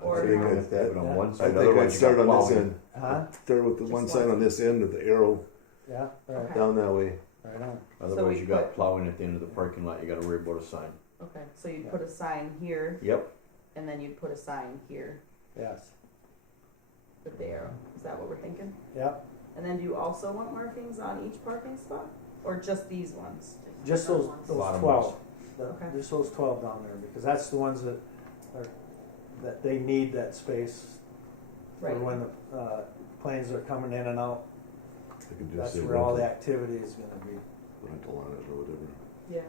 Or I think no? I'd- Have to have it on one I side, think otherwise I'd you start got on this plowing. end. huh? Start with the Just one one. sign on this end with the arrow Yeah, right, Okay. down that way. right on. Otherwise we you got put- plowing at the end of the parking lot, you gotta worry about a sign. Okay, so you'd put a sign here, Yep. and then you'd put a sign here Yes, with the arrow. Is that what we're thinking? yep. And then do you also want markings on each parking spot? Or just these ones? Just those Bottom 12. Okay. Just those 12 down there, because that's the ones that are, that they need that space for Right. when the planes are coming in and out. I could just That's say where all the rental, activity is gonna be. rental on it or whatever. Yeah.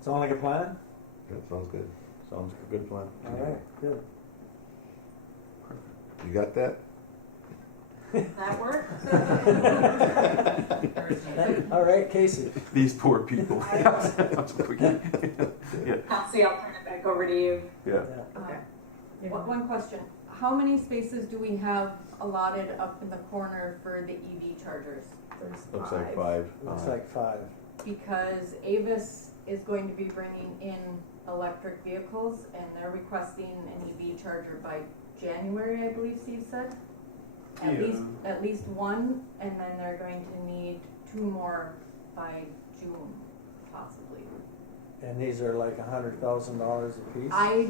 Sound like a plan? That sounds good. Sounds like a good plan. All right, good. You got that? That work? All right, Casey. These poor people. That's a quickie. Patsy, I'll turn it back over to you. Yeah. Yeah. Okay. One question, how many spaces do we have allotted up in the corner for the EV chargers? There's Looks like 5. Looks like 5. Because Avis is going to be bringing in electric vehicles, and they're requesting an EV charger by January, I believe Steve said. At least one, and then they're going to need 2 more by June, possibly. And these are like $100,000 a piece? I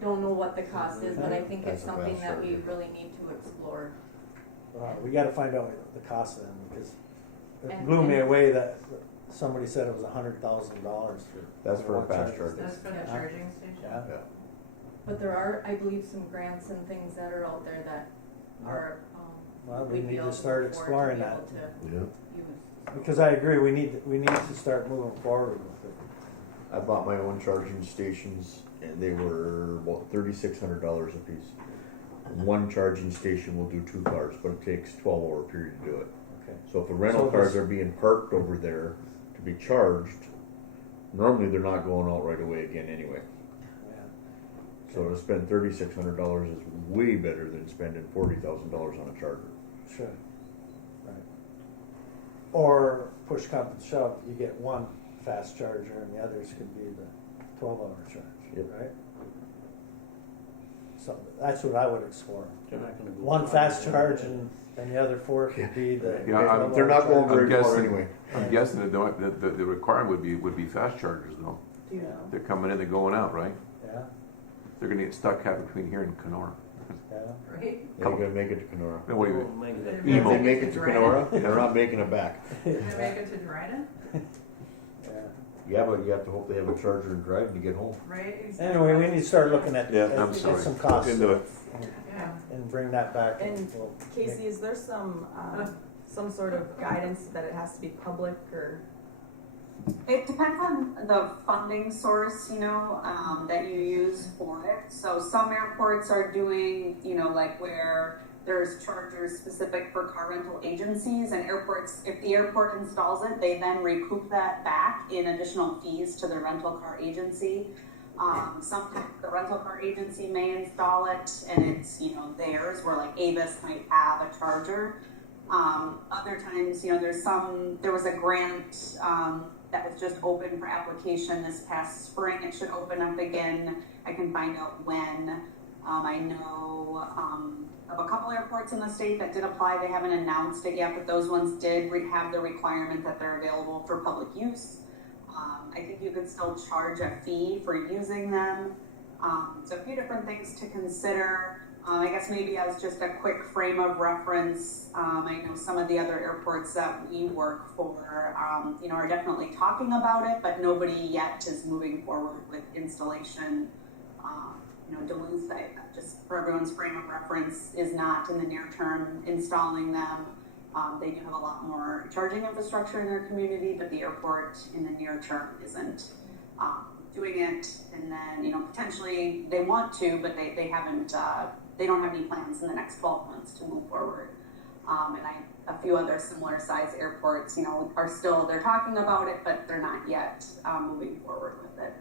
don't know what the cost is, but I think That's it's a something fast that we charger. really need to explore. We gotta find out the cost of them, because it And- blew me and- away that somebody said it was $100,000 for. That's for a one fast charger. charger. That's for the Yeah. charging station? Yeah. Yeah. But there are, I believe, some grants and things that are out there that are, Well, we we'd be need able to start afford to exploring be that. able to Yeah. use. Because I agree, we need to start moving forward with it. I bought my own charging stations and they were about $3,600 a piece. One charging station will do 2 cars, but it takes 12-hour period to do it. Okay. So if the rental So cars this- are being parked over there to be charged, normally they're not going out right away again anyway. Yeah. So to spend $3,600 is way better than spending $40,000 on a charger. Sure. Right. Or push come to shove, you get one fast charger and the others could be the 12-hour charge, Yep. right? So that's what I would explore. They're not gonna go One far. fast charge and the other four could be the. Yeah, I'm- They're not going I'm very far guessing, anyway. I'm guessing that the requirement would be fast chargers though. Do you know? They're coming in, they're going out, right? Yeah, They're gonna get stuck half between here and Kenora. yeah. Right? They're gonna make it to Kenora. Then what do you, If Emo. they make it to Kenora, they're not making it back. Can I make it to Dryden? Yeah. Yeah, but you have to hope they have a charger and drive to get home. Right? Anyway, we need to start looking at, Yeah, at I'm sorry. some Look costs into it. Yeah. and bring that back. And we'll Casey, is there some sort of guidance that it has to be public or? It depends on the funding source, that you use for it. So some airports are doing, like where there's chargers specific for car rental agencies, and airports, if the airport installs it, they then recoup that back in additional fees to the rental car agency. Sometimes the rental car agency may install it and it's, theirs, where like Avis might have a charger. Other times, there was a grant, that was just open for application this past spring. It should open up again. I can find out when. I know of a couple airports in the state that did apply. They haven't announced it yet, but those ones did have the requirement that they're available for public use. I think you could still charge a fee for using them. So a few different things to consider. I guess maybe as just a quick frame of reference, I know some of the other airports that we work for, are definitely talking about it, but nobody yet is moving forward with installation. Duluth, just for everyone's frame of reference, is not in the near term installing them. They do have a lot more charging infrastructure in their community, but the airport in the near term isn't doing it. And then, potentially they want to, but they haven't, they don't have any plans in the next 12 months to move forward. A few other similar size airports, are still, they're talking about it, but they're not yet moving forward with it.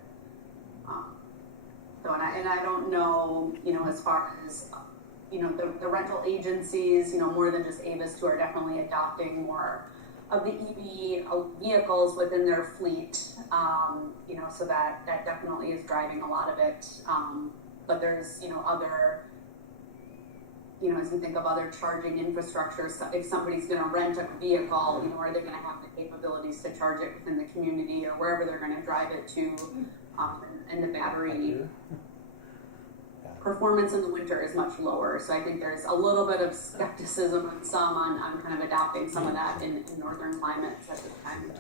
And I don't know, as far as, the rental agencies, more than just Avis, who are definitely adopting more of the EV vehicles within their fleet, so that definitely is driving a lot of it. But there's, other, as you think of other charging infrastructure, so if somebody's going to rent a vehicle, are they going to have the capabilities to charge it within the community or wherever they're going to drive it to? And the battery performance in the winter is much lower. So I think there's a little bit of skepticism with some on kind of adopting some of that in northern climates at this time.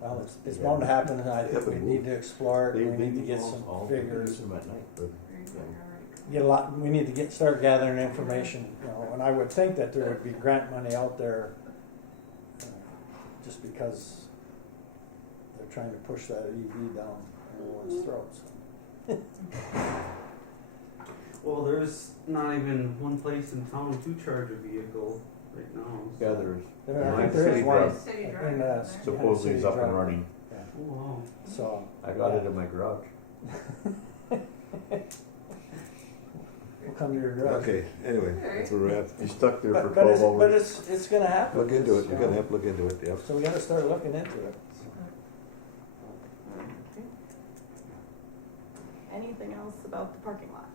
Well, it's bound to happen, and I think we need to explore it. We need to get some figures. At night, but, We need to start gathering information, and I would think that there would be grant money out there, just because they're trying to push that EV down everyone's throats. Well, there's not even one place in town to charge a vehicle right now. yeah, there's. I think there is one. City in, drive. Supposedly it's up and running. Yeah. Oh, wow. So I got it in my garage. we'll come to your garage. Okay, anyway, that's where we're at. You stuck there for But 12 it's, hours. but it's going to happen. Look into it, you're gonna have to look into it, yep. So we got to start looking into it. Anything else about the parking lot?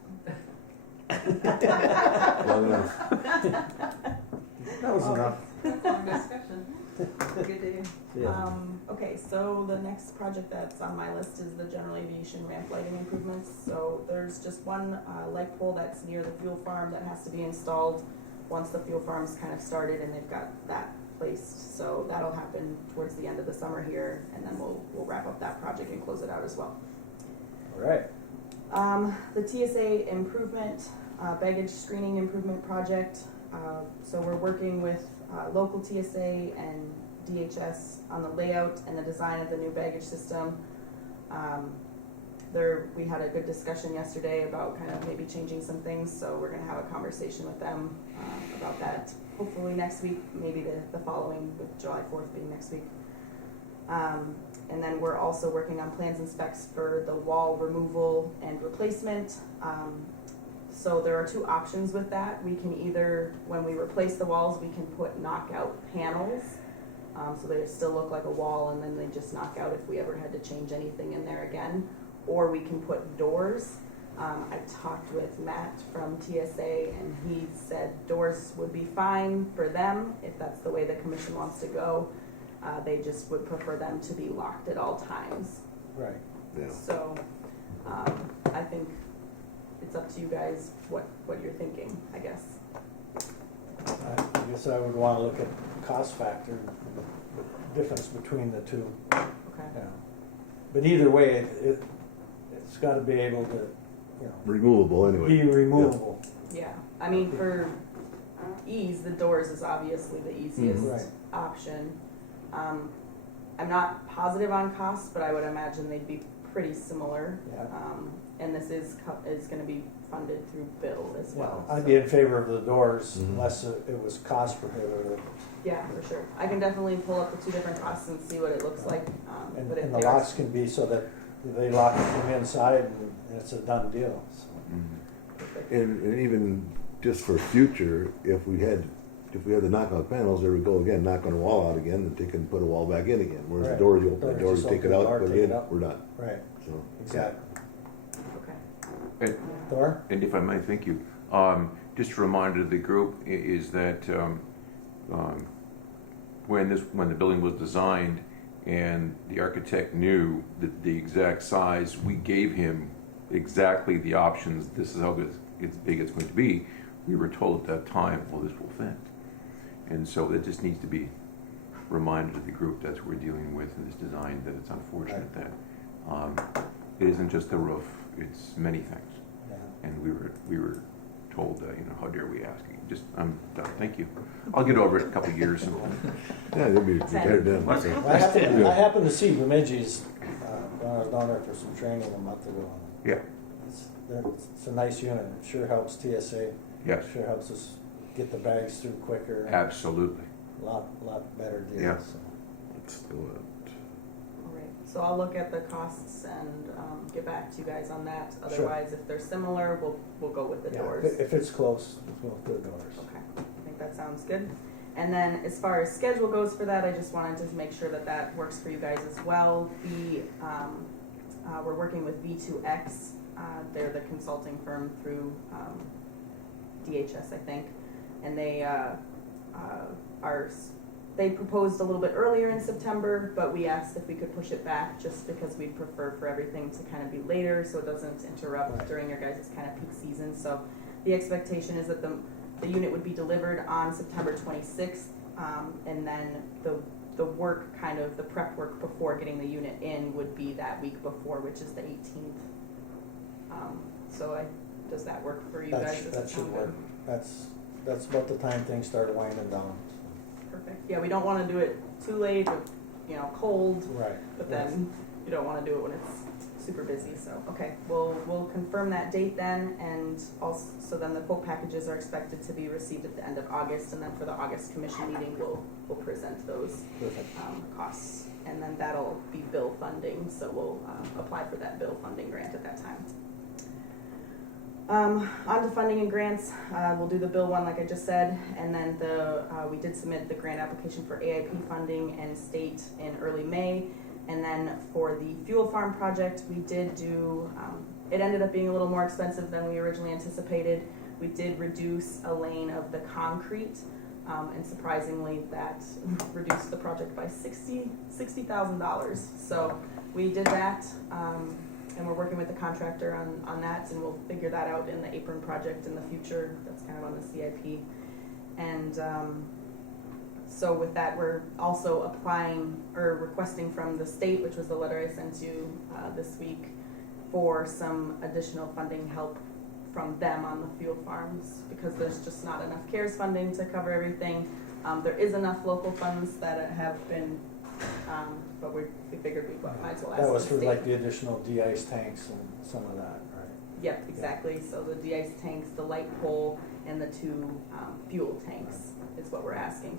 Long enough. That was enough. That's our discussion. Good day. Okay, so the next project that's on my list is the general aviation ramp lighting improvements. So there's just one light pole that's near the fuel farm that has to be installed once the fuel farm's kind of started and they've got that placed. So that'll happen towards the end of the summer here, and then we'll wrap up that project and close it out as well. All right. The TSA improvement, baggage screening improvement project. So we're working with local TSA and DHS on the layout and the design of the new baggage system. We had a good discussion yesterday about kind of maybe changing some things, so we're going to have a conversation with them about that. Hopefully next week, maybe the following, with July 4th being next week. And then we're also working on plans and specs for the wall removal and replacement. So there are two options with that. We can either, when we replace the walls, we can put knockout panels. So they still look like a wall, and then they just knock out if we ever had to change anything in there again. Or we can put doors. I talked with Matt from TSA, and he said doors would be fine for them if that's the way the commission wants to go. They just would prefer them to be locked at all times. Right. Yeah. So I think it's up to you guys what you're thinking, I guess. I guess I would want to look at the cost factor, the difference between the two. Okay. Yeah. But either way, it's got to be able to, Removable anyway. be removable. Yeah. I mean, for ease, the doors is obviously the easiest Right. option. I'm not positive on costs, but I would imagine they'd be pretty similar. Yeah. And this is going to be funded through bill as well. I'd so- be in favor of the doors Mhm. unless it was cost prohibitive. Yeah, for sure. I can definitely pull up the two different costs and see what it looks like. And But if the they are- locks can be so that they lock it from inside and it's a done deal. So. And even just for future, if we had the knockout panels, there we go again, knock on a wall out again, and they can put a wall back in again. Whereas the Right. door, you open the Door, door, you just take open it the out, door, put take it it in, out. we're done. Right. So Exactly. Okay. And, Thor? and if I may, thank you. Just a reminder to the group is that when the building was designed and the architect knew the exact size, we gave him exactly the options. This is how big it's going to be. We were told at that time, well, this will fit. And so it just needs to be reminded to the group that's what we're dealing with in this design, that it's unfortunate that it isn't just the roof, it's many things. Yeah. And we were told, how dare we ask you? I'm done, thank you. I'll get over it in a couple of years. yeah, they'll be retired then. Let's- So- I happened to see Bemidji's when I was down there for some training a month ago. Yeah, It's a nice unit. It sure helps TSA. yes, Sure helps us get the bags through quicker. absolutely. Lot better deal. Yeah. So. Let's do it. All right. So I'll look at the costs and get back to you guys on that. Sure. Otherwise, if they're similar, we'll go with the Yeah, doors. if it's close, we'll do the doors. Okay, I think that sounds good. And then as far as schedule goes for that, I just wanted to make sure that that works for you guys as well. We're working with V2X. They're the consulting firm through DHS, I think. And they proposed a little bit earlier in September, but we asked if we could push it back just because we'd prefer for everything to kind of be later so it doesn't interrupt Right. during your guys' kind of peak season. So the expectation is that the unit would be delivered on September 26th, and then the work, kind of the prep work before getting the unit in would be that week before, which is the 18th. Does that work for you guys? Does That sound should good? work. That's about the time things start winding down. Perfect. Yeah, we don't want to do it too late, or, cold, Right. but then you don't want to do it when it's super busy. So, okay, we'll confirm that date then, and also, so then the quote packages are expected to be received at the end of August, and then for the August commission meeting, we'll present those Perfect. costs, and then that'll be bill funding. So we'll apply for that bill funding grant at that time. On to funding and grants, we'll do the bill one like I just said, and then we did submit the grant application for AIP funding and state in early May, and then for the fuel farm project, we did do, it ended up being a little more expensive than we originally anticipated. We did reduce a lane of the concrete, and surprisingly that reduced the project by $60,000. So we did that, and we're working with the contractor on that, and we'll figure that out in the apron project in the future. That's kind of on the CIP. And so with that, we're also applying or requesting from the state, which was the letter I sent you this week, for some additional funding help from them on the fuel farms, because there's just not enough CARES funding to cover everything. There is enough local funds that have been, but we figured we might as well ask That was the for state. like the additional de-ice tanks and some of that, right? Yep, exactly. So the de-ice tanks, the light pole, and the two fuel tanks is what we're asking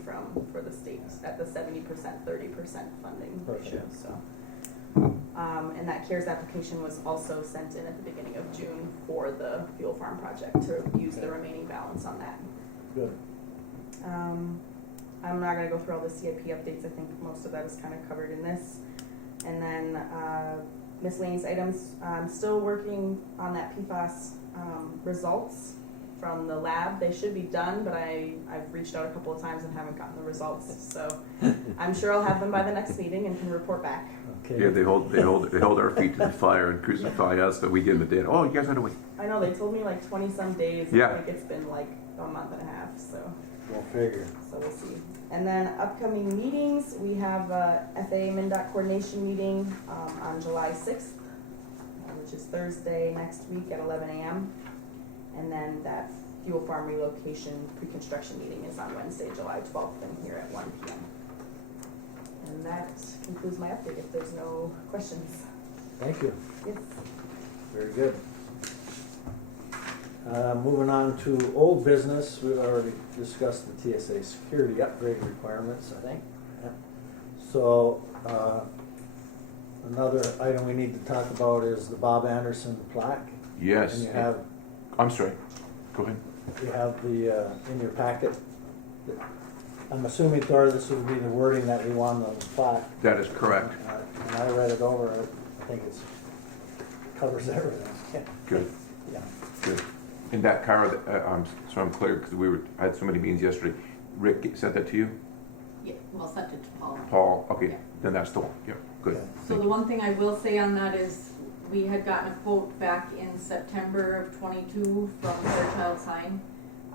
for the state at the 70%, 30% funding ratio. Perfect. So, and that CARES application was also sent in at the beginning of June for the fuel farm project to use the remaining balance on that. Good. I'm not going to go through all the CIP updates. I think most of that is kind of covered in this. And then miscellaneous items. I'm still working on that PFAS results from the lab. They should be done, but I've reached out a couple of times and haven't gotten the results. So I'm sure I'll have them by the next meeting and can report back. Okay. Yeah, they hold our feet to the fire and crucify us, but we give them the data. Oh, you guys had to wait. I know, they told me like 20 some days. Yeah. I think it's been like a month and a half, so. We'll figure. So we'll see. And then upcoming meetings, we have a FAA MnDOT coordination meeting on July 6th, which is Thursday next week at 11 a.m. And then that fuel farm relocation pre-construction meeting is on Wednesday, July 12th, and here at 1 p.m. And that concludes my update if there's no questions. Thank you. Yes. Very good. Moving on to old business, we've already discussed the TSA security upgrade requirements, I think. Yeah. So, another item we need to talk about is the Bob Anderson plaque. Yes. And you have, I'm sorry. Go ahead. you have the, in your packet, I'm assuming, Thor, this would be the wording that we want on the plaque. That is correct. And I read it over, I think it's, covers everything. Good. Yeah. Good. In that car, so I'm clear because I had so many meetings yesterday. Rick sent that to you? Yeah, well, sent it to Paul. Paul, okay, Yeah. then that's the one. Yeah, good. Okay. So the one thing I will say on that is, we had gotten a quote back in September of '22 from Fairchild Sign.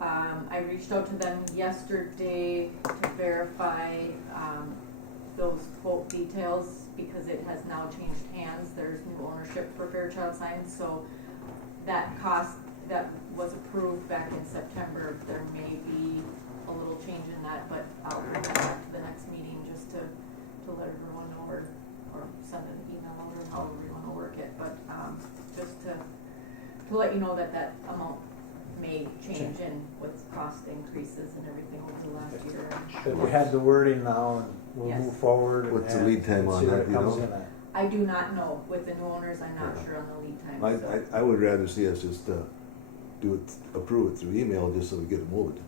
I reached out to them yesterday to verify those quote details because it has now changed hands. There's new ownership for Fairchild Sign, so that cost that was approved back in September, there may be a little change in that, but I'll bring that back to the next meeting just to let everyone know or send an email or however you want to work it, but just to let you know that amount may change in with cost increases and everything over the last year. But we have the wording now, and we'll Yes. move forward. What's the and lead time on see what that, it you comes know? in at. I do not know. With the new owners, I'm not sure on the lead time. So. I would rather see us just approve it through email just so we get it moved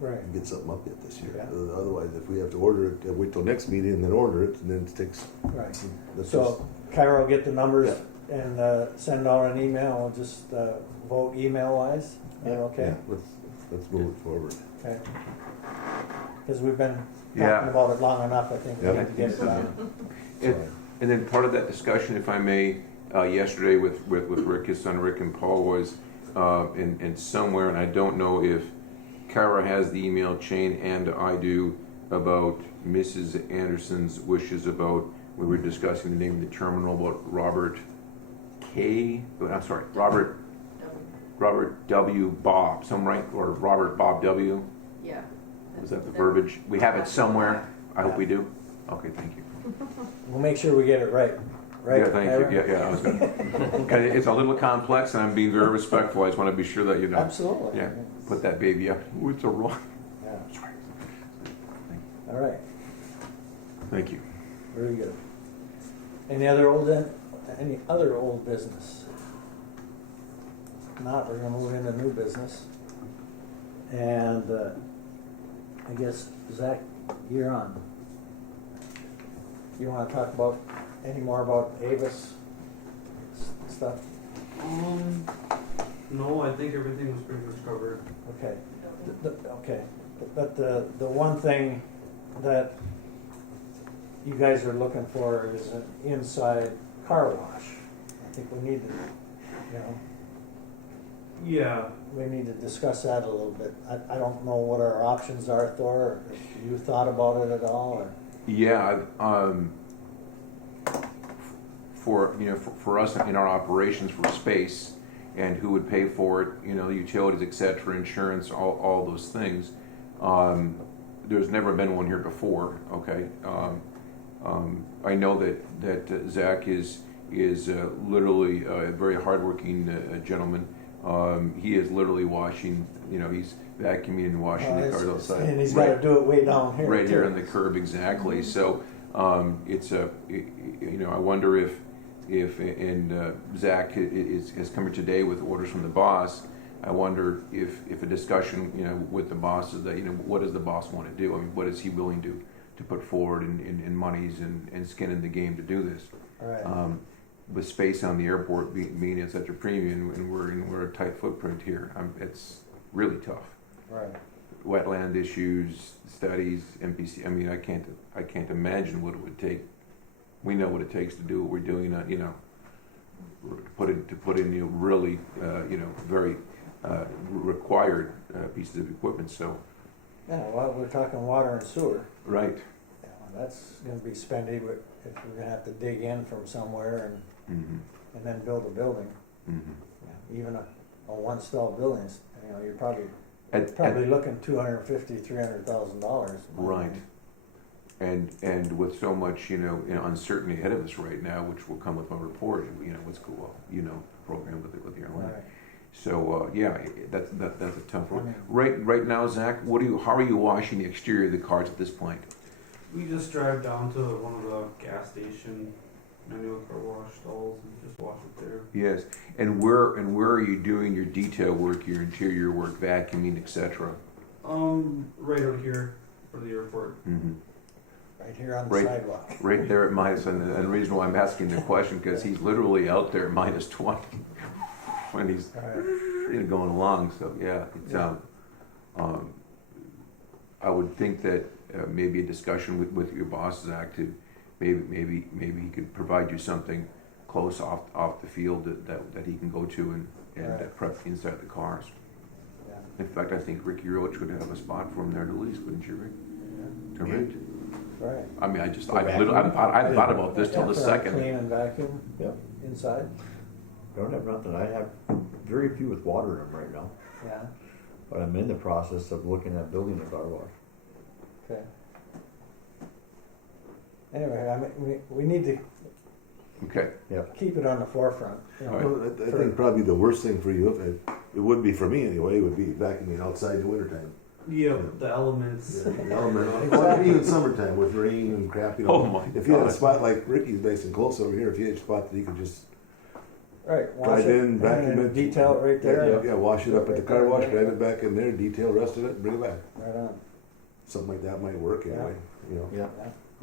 Right. and get something up yet this year. Yeah. Otherwise, if we have to order it, wait till next meeting and then order it, and then it takes. Right. That's So, Kyra will get the numbers and send out an email. We'll just vote email-wise. Is that okay? Yeah, let's move it forward. Okay. Because we've been Yeah. talking about it long enough, I think we Yeah. need to get it done. And then part of that discussion, if I may, yesterday with Rick, his son Rick, and Paul was in somewhere, and I don't know if Kara has the email chain and I do, about Mrs. Anderson's wishes about, we were discussing the name of the terminal, about Robert W. Bob, some right, or Robert Bob W. Yeah. Is that the verbiage? We have it somewhere. I hope we do. Okay, thank you. We'll make sure we get it right. Right, Yeah, thank Kyra? you. Yeah, I was gonna, 'cause it's a little complex, and I'm being very respectful. I just want to be sure that you know. Absolutely. Yeah, put that baby up. Ooh, it's a wrong. Yeah. Sorry. All right. Thank you. Very good. Any other old business? If not, we're gonna move into new business. And I guess, Zach, you're on. You wanna talk about any more about Avis stuff? No, I think everything was pretty much covered. Okay. Okay. But the one thing that you guys are looking for is an inside car wash. I think we need to, Yeah, we need to discuss that a little bit. I don't know what our options are, Thor, if you thought about it at all, or? Yeah, for us in our operations for space and who would pay for it, utilities, etc., insurance, all those things. There's never been one here before. Okay, I know that Zach is literally a very hardworking gentleman. He is literally washing. He's vacuuming and washing the cars outside. And he's got to do it way down here. Right too. here on the curb, exactly. So it's I wonder if Zach is coming today with orders from the boss. I wonder if a discussion with the boss is that what does the boss want to do? I mean, what is he willing to put forward in monies and skin in the game to do this? All right. with space on the airport being at such a premium, and we're a tight footprint here, it's really tough. Right. Wetland issues, studies, MPC. I mean, I can't imagine what it would take. We know what it takes to do what we're doing. To put in really very required pieces of equipment. So. Yeah, well, we're talking water and sewer. Right. Yeah, that's going to be spendy, but if we're going to have to dig in from somewhere and then build a building, even a one stall building, you're probably looking $250,000-$300,000. Right. And with so much uncertainty ahead of us right now, which will come with my report, what's cool, program with the airline. Right. So that's a tough one. Right now, Zach, how are you washing the exterior of the cars at this point? We just drive down to one of the gas station manual car wash stalls and just wash it there. Yes, and where are you doing your detail work, your interior work, vacuuming, etc.? Right out here for the airport. Mm-hmm. Right here on the sidewalk. Right there at minus, and the reason why I'm asking the question, because he's literally out there minus 20 when he's going along. So yeah, it's I would think that maybe a discussion with your boss, Zach, to maybe he could provide you something close off the field that he can go to and prep inside the cars. Yeah. In fact, I think Ricky Roach would have a spot for him there to lease, wouldn't you, Rick? Yeah. To rent. Right. I mean, I thought about this till the second. Clean and vacuum. Yep. Inside. Don't have nothing. I have very few with water in them right now. Yeah. But I'm in the process of looking at building a car wash. Okay. Anyway, we need to keep it on the forefront. Well, I think probably the worst thing for you, it would be for me anyway, would be vacuuming outside in the wintertime. Yeah, the elements. Yeah, the element. Well, even summertime with rain and crap. Oh my if you had a spot like Ricky's based in close over here, if you had a spot that you could just wash drive in, vacuum it, detail it right there. Yeah, wash it up at the car wash, drive it back in there, detail rest of it, and bring it back. Right on. Something like that might work anyway. Yeah.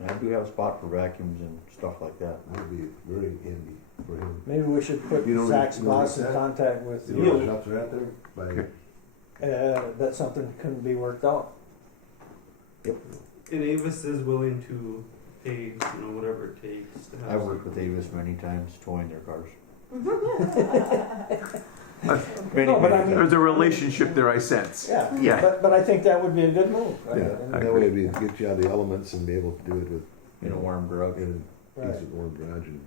I do have a spot for vacuums and stuff like that. That would be very handy for him. Maybe we should put Zach's boss in contact with You know the shops are out there? that something couldn't be worked out. Yep. And Avis is willing to pay, whatever it takes to have. I've worked with Avis many times towing their cars. There's a relationship there, I sense. Yeah. But I think that would be a good move. Right? Yeah, that way it'd get you out of the elements and be able to do it with in a warm garage. in a decent warm garage and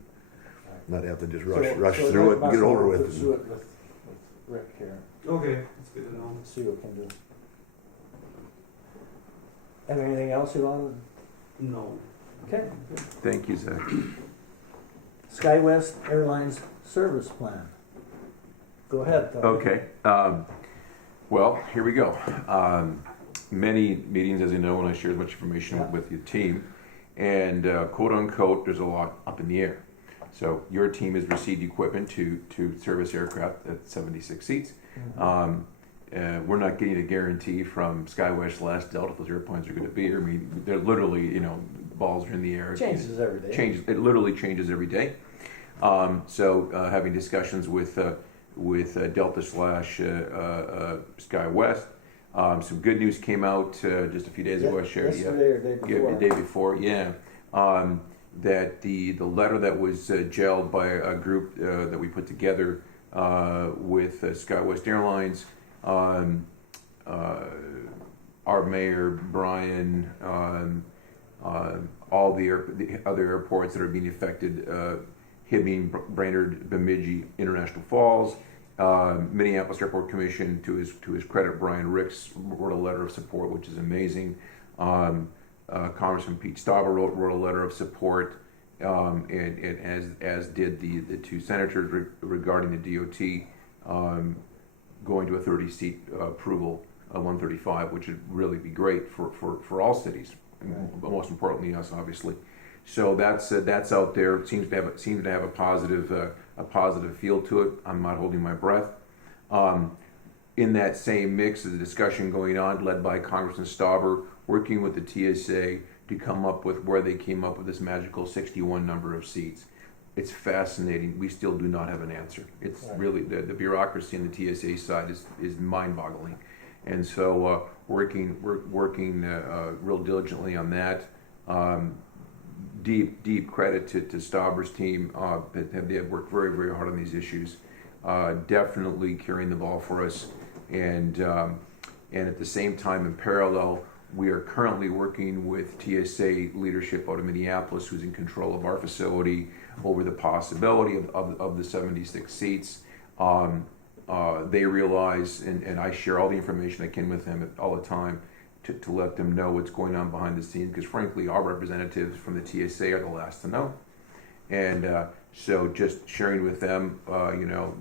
not have to just So rush through it and get it over with. Pursue it with Rick here. Okay, that's good to know. See what we can do. Have anything else you want? No. Okay. Thank you, Zach. SkyWest Airlines service plan. Go ahead, Tony. Okay. Well, here we go. Many meetings, as you know, when I share as much information with your team, and quote unquote, there's a lot up in the air. So your team has received equipment to service aircraft at 76 seats. We're not getting a guarantee from SkyWest last Delta if those airplanes are going to be here. I mean, they're literally, balls are in the air. Changes every day. It literally changes every day. So having discussions with Delta / SkyWest. Some good news came out just a few days ago. I shared yesterday or day before. The day before, yeah. That the letter that was gelled by a group that we put together with SkyWest Airlines, our mayor Brian, all the other airports that are being affected, Hibbing, Brainerd, Bemidji, International Falls, Minneapolis Airport Commission. To his credit, Brian Ricks wrote a letter of support, which is amazing. Congressman Pete Stauber wrote a letter of support, and as did the two senators regarding the DOT going to a 30-seat approval of 135, which would really be great for all cities, but most importantly us, obviously. So that's out there. It seems to have a positive feel to it. I'm not holding my breath. In that same mix is a discussion going on, led by Congressman Stauber, working with the TSA to come up with where they came up with this magical 61 number of seats. It's fascinating. We still do not have an answer. It's Right. really, the bureaucracy in the TSA side is mind-boggling. And so we're working real diligently on that. Deep credit to Stauber's team. They have worked very, very hard on these issues. Definitely carrying the ball for us. And at the same time, in parallel, we are currently working with TSA leadership out of Minneapolis, who's in control of our facility, over the possibility of the 76 seats. They realize, and I share all the information I can with them all the time to let them know what's going on behind the scenes, because frankly, our representatives from the TSA are the last to know. And so just sharing with them,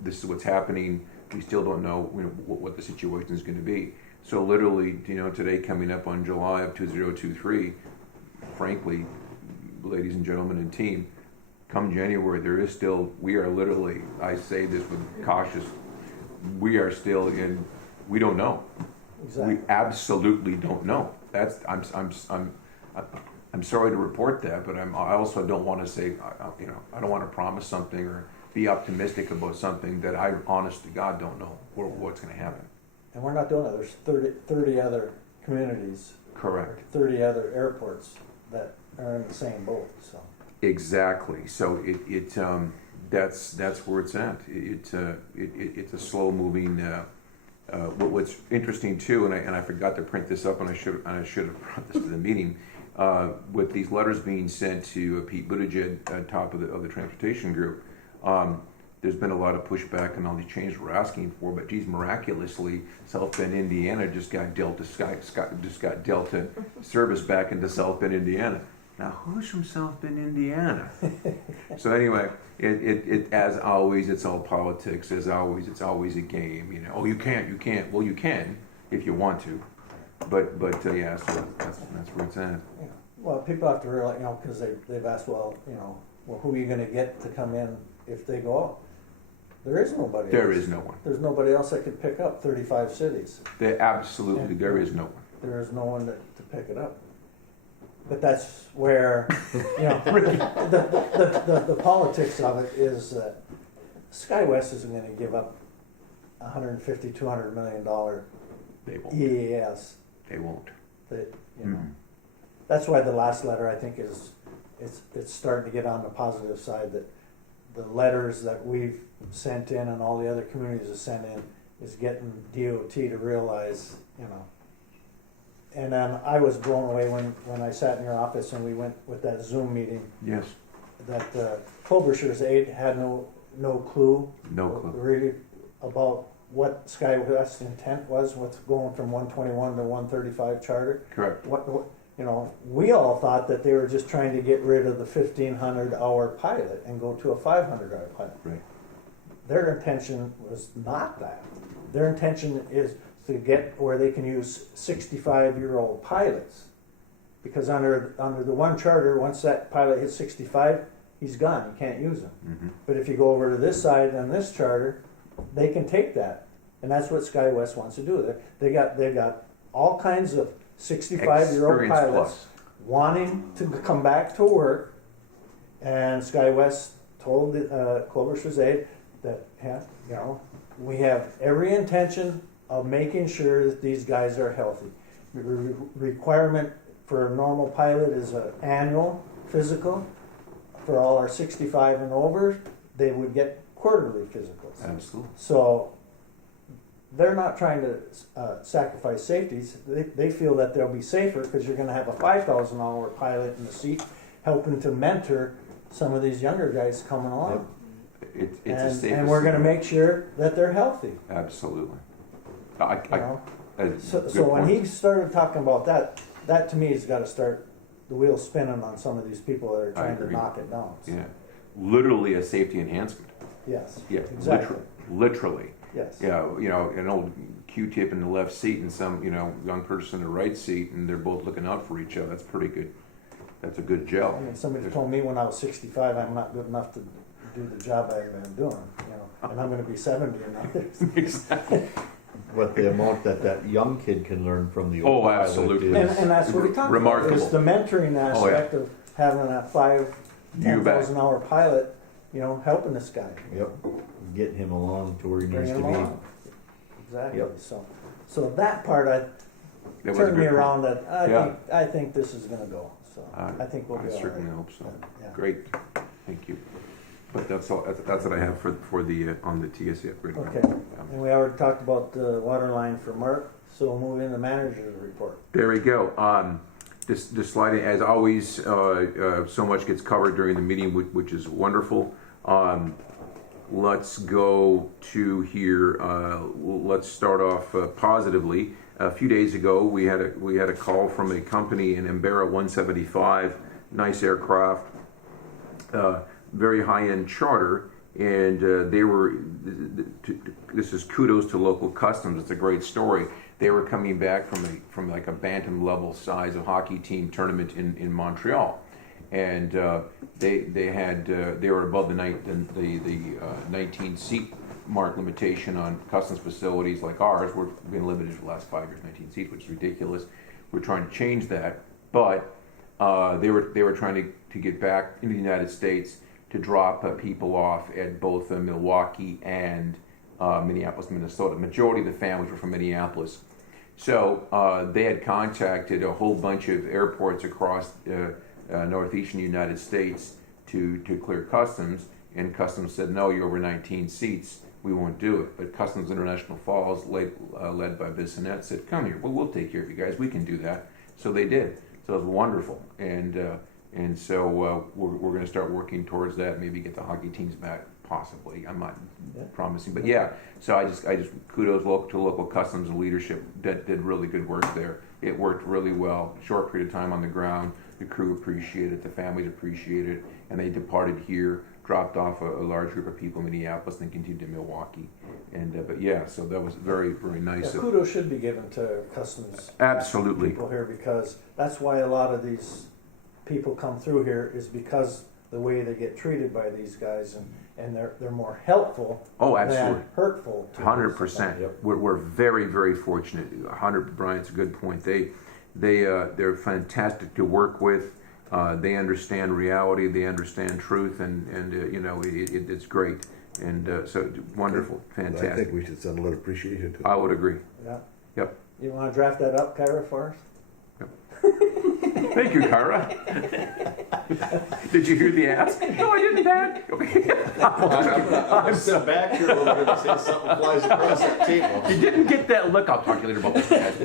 this is what's happening. We still don't know, what the situation is going to be. So literally, today coming up on July of 2023, frankly, ladies and gentlemen and team, come January, we are literally, I say this with cautious, we are still in, we don't know. Exactly. We absolutely don't know. I'm sorry to report that, but I also don't want to say, I don't want to promise something or be optimistic about something that I honest to God don't know what's going to happen. And we're not doing it. There's 30 other communities. Correct. 30 other airports that are in the same boat, so. Exactly. So that's where it's at. It's a slow moving. What's interesting too, and I forgot to print this up, and I should have brought this to the meeting. With these letters being sent to Pete Buttigieg, top of the transportation group, there's been a lot of pushback on all these changes we're asking for. But geez, miraculously, South Bend, Indiana, just got Delta service back into South Bend, Indiana. Now, who's from South Bend, Indiana? So anyway, it as always, it's all politics. As always, it's always a game. Oh, you can't. Well, you can if you want to, but yeah. So that's where it's at. Yeah. Well, people have to realize, because they've asked, well, who are you going to get to come in if they go out? There is nobody. There else. is no one. There's nobody else that could pick up 35 cities. There is no one. There is no one to pick it up. But that's where, the politics of it is that SkyWest isn't going to give up $150, $200 million They won't. EAS. They won't. That's why the last letter, I think, it's starting to get on the positive side, that the letters that we've sent in and all the other communities have sent in is getting DOT to realize, And then I was blown away when I sat in your office and we went with that Zoom meeting. Yes. That Klobuchar's aide had no clue. No clue. Really about what SkyWest's intent was with going from 121 to 135 charter. Correct. We all thought that they were just trying to get rid of the 1,500-hour pilot and go to a 500-hour pilot. Right. Their intention was not that. Their intention is to get where they can use 65-year-old pilots, because under the one charter, once that pilot hits 65, he's gone. You can't use him. Mm-hmm. But if you go over to this side on this charter, they can take that, and that's what SkyWest wants to do. They've got all kinds of 65-year-old pilots wanting to come back to work, and SkyWest told Klobuchar's aide that we have every intention of making sure that these guys are healthy. The requirement for a normal pilot is an annual physical. For all our 65 and over, they would get quarterly physicals. Absolutely. So they're not trying to sacrifice safeties. They feel that they'll be safer because you're going to have a 5,000-hour pilot in the seat helping to mentor some of these younger guys coming along. And we're going to make sure that they're healthy. Absolutely. So when he started talking about that to me has got to start the wheels spinning on some of these people that are trying to knock it down. So. Yeah, literally a safety enhancement. Yes. Yeah, exactly. Literally. Yes. Yeah, an old Q-tip in the left seat and some young person in the right seat, and they're both looking out for each other. That's pretty good. That's a good gel. I mean, somebody told me when I was 65, I'm not good enough to do the job I've been doing. And I'm going to be 70 now. Exactly. But the amount that young kid can learn from the old pilot absolutely. is And that's what he talked remarkable. about. It's the mentoring aspect of having a 10,000-hour pilot helping this guy. Yep. Getting him along to where he Bring needs to him be. along. Exactly. Yep. So that part That was a turned me good point. around. That Yeah. I think this is going to go. So I think we'll be I all certainly right. hope so. Yeah. Great, thank you. But that's all. That's what I have for the on the TSA upgrade. Okay. And we already talked about the water line for Mark. So we'll move in the manager's report. There we go. This slide, as always, so much gets covered during the meeting, which is wonderful. Let's go to here. Let's start off positively. A few days ago, we had a call from a company in Embera 175, nice aircraft, very high-end charter, and they were. This is kudos to local customs. It's a great story. They were coming back from like a bantam level size of hockey team tournament in Montreal, and they were above the 19 seat mark limitation on customs facilities like ours. We're been limited for the last 5 years, 19 seats, which is ridiculous. We're trying to change that, but they were trying to get back into the United States to drop people off at both Milwaukee and Minneapolis, Minnesota. Majority of the families were from Minneapolis. So they had contacted a whole bunch of airports across northeastern United States to clear customs, and customs said, no, you're over 19 seats, we won't do it. But Customs International Falls, led by Bissonnette, said, come here, we'll take care of you guys, we can do that. So they did. So it was wonderful. And so we're going to start working towards that, maybe get the hockey teams back, possibly. I'm not promising, but yeah. So I just kudos to local customs and leadership that did really good work there. It worked really well. Short period of time on the ground. The crew appreciated it. The families appreciated it, and they departed here, dropped off a large group of people in Minneapolis, and continued to Milwaukee. And but yeah, so that was very, very nice. Yeah, kudos should be given to customs Absolutely. people here, because that's why a lot of these people come through here, is because the way they get treated by these guys, and they're more helpful than hurtful. 100%. Yep. We're very, very fortunate. Brian's a good point. They're fantastic to work with. They understand reality. They understand truth, and it's great. And so wonderful, fantastic. I think we should send a letter of appreciation to them. I would agree. Yeah. Yep. You want to draft that up, Kyra, for us? Thank you, Kyra. Did you hear the ask? No, I didn't, Dad. I'm sit back here a little bit and say something flies across that table. You didn't get that look. I'll talk to you later about this, Dad.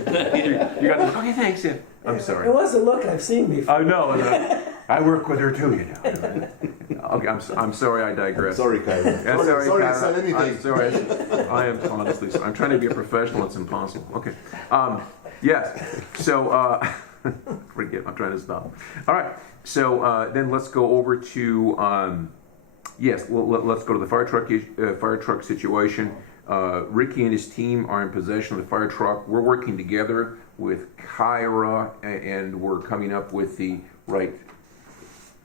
You got the look. Okay, thanks, yeah. I'm sorry. It was a look I've seen before. I know. I work with her too, you know. Okay, I'm sorry. I digress. Sorry, Kyra. Yeah, sorry, sorry Kyra. to say anything. I'm sorry. I am honestly. I'm trying to be a professional. It's impossible. Okay. Yes. So. Forget. I'm trying to stop. All right. So then let's go over to yes. Let's go to the fire truck situation. Ricky and his team are in possession of the fire truck. We're working together with Kyra, and we're coming up with the right.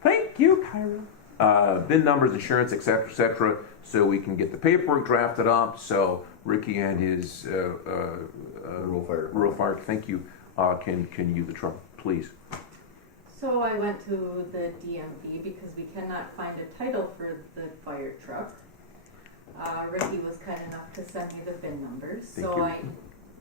Thank you, Kyra. VIN numbers, insurance, etc., so we can get the paperwork drafted up. So Ricky and his rural fire. Thank you. Can use the truck, please? So I went to the DMV because we cannot find a title for the fire truck. Ricky was kind enough to send me the VIN numbers. Thank So you. I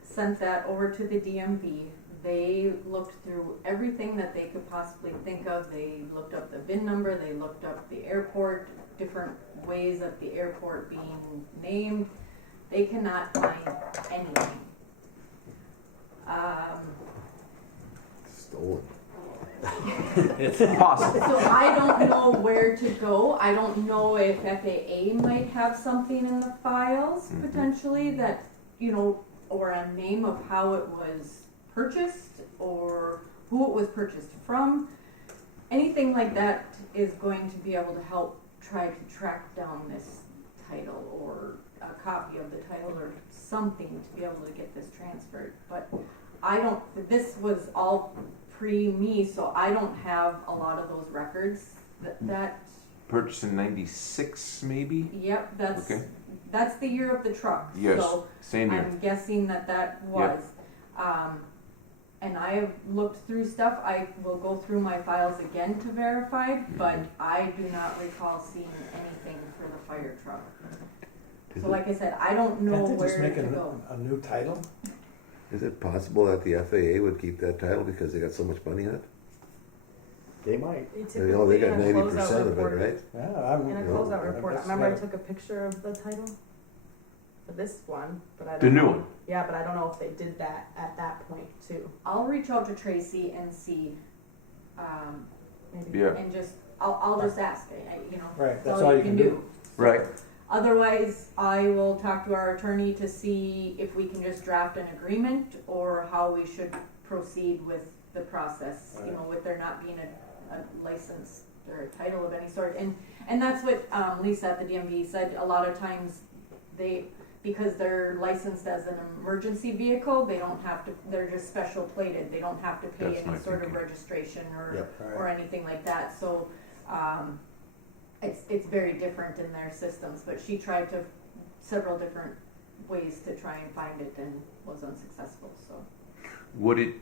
sent that over to the DMV. They looked through everything that they could possibly think of. They looked up the VIN number, they looked up the airport, different ways of the airport being named. They cannot find anything. Stolen. It's possible. So I don't know where to go. I don't know if FAA might have something in the files potentially that, or a name of how it was purchased or who it was purchased from. Anything like that is going to be able to help try to track down this title or a copy of the title or something to be able to get this transferred. But this was all pre-me, so I don't have a lot of those records. That Purchased in '96, maybe. Yep, Okay. that's the year of the truck. Yes, So same year. I'm guessing that was. and I have looked through stuff, I will go through my files again to verify, but I do not recall seeing anything for the fire truck. So like I said, I don't know Can't they where just make to go. a new title? Is it possible that the FAA would keep that title because they got so much money in it? They might. They got in a 90% closeout of it, report- right? Yeah, I'm. In a Yeah. closeout report, I guess remember I not. took a picture of the title for this one, but I don't The new know. one. Yeah, but I don't know if they did that at that point too. I'll reach out to Tracy and see, Maybe. Yeah. and just, I'll just ask, you know, Right, that's all you can do. Right. Otherwise, I will talk to our attorney to see if we can just draft an agreement or how we should proceed with the process, you know, with there not being a license or a title of any sort. And that's what Lisa at the DMV said. A lot of times because they're licensed as an emergency vehicle, they don't have to, they're just special plated. They don't have to pay That's my any sort of thinking. registration Yep. or anything like that. So, it's very different in their systems, but she tried several different ways to try and find it and was unsuccessful, so. Would it,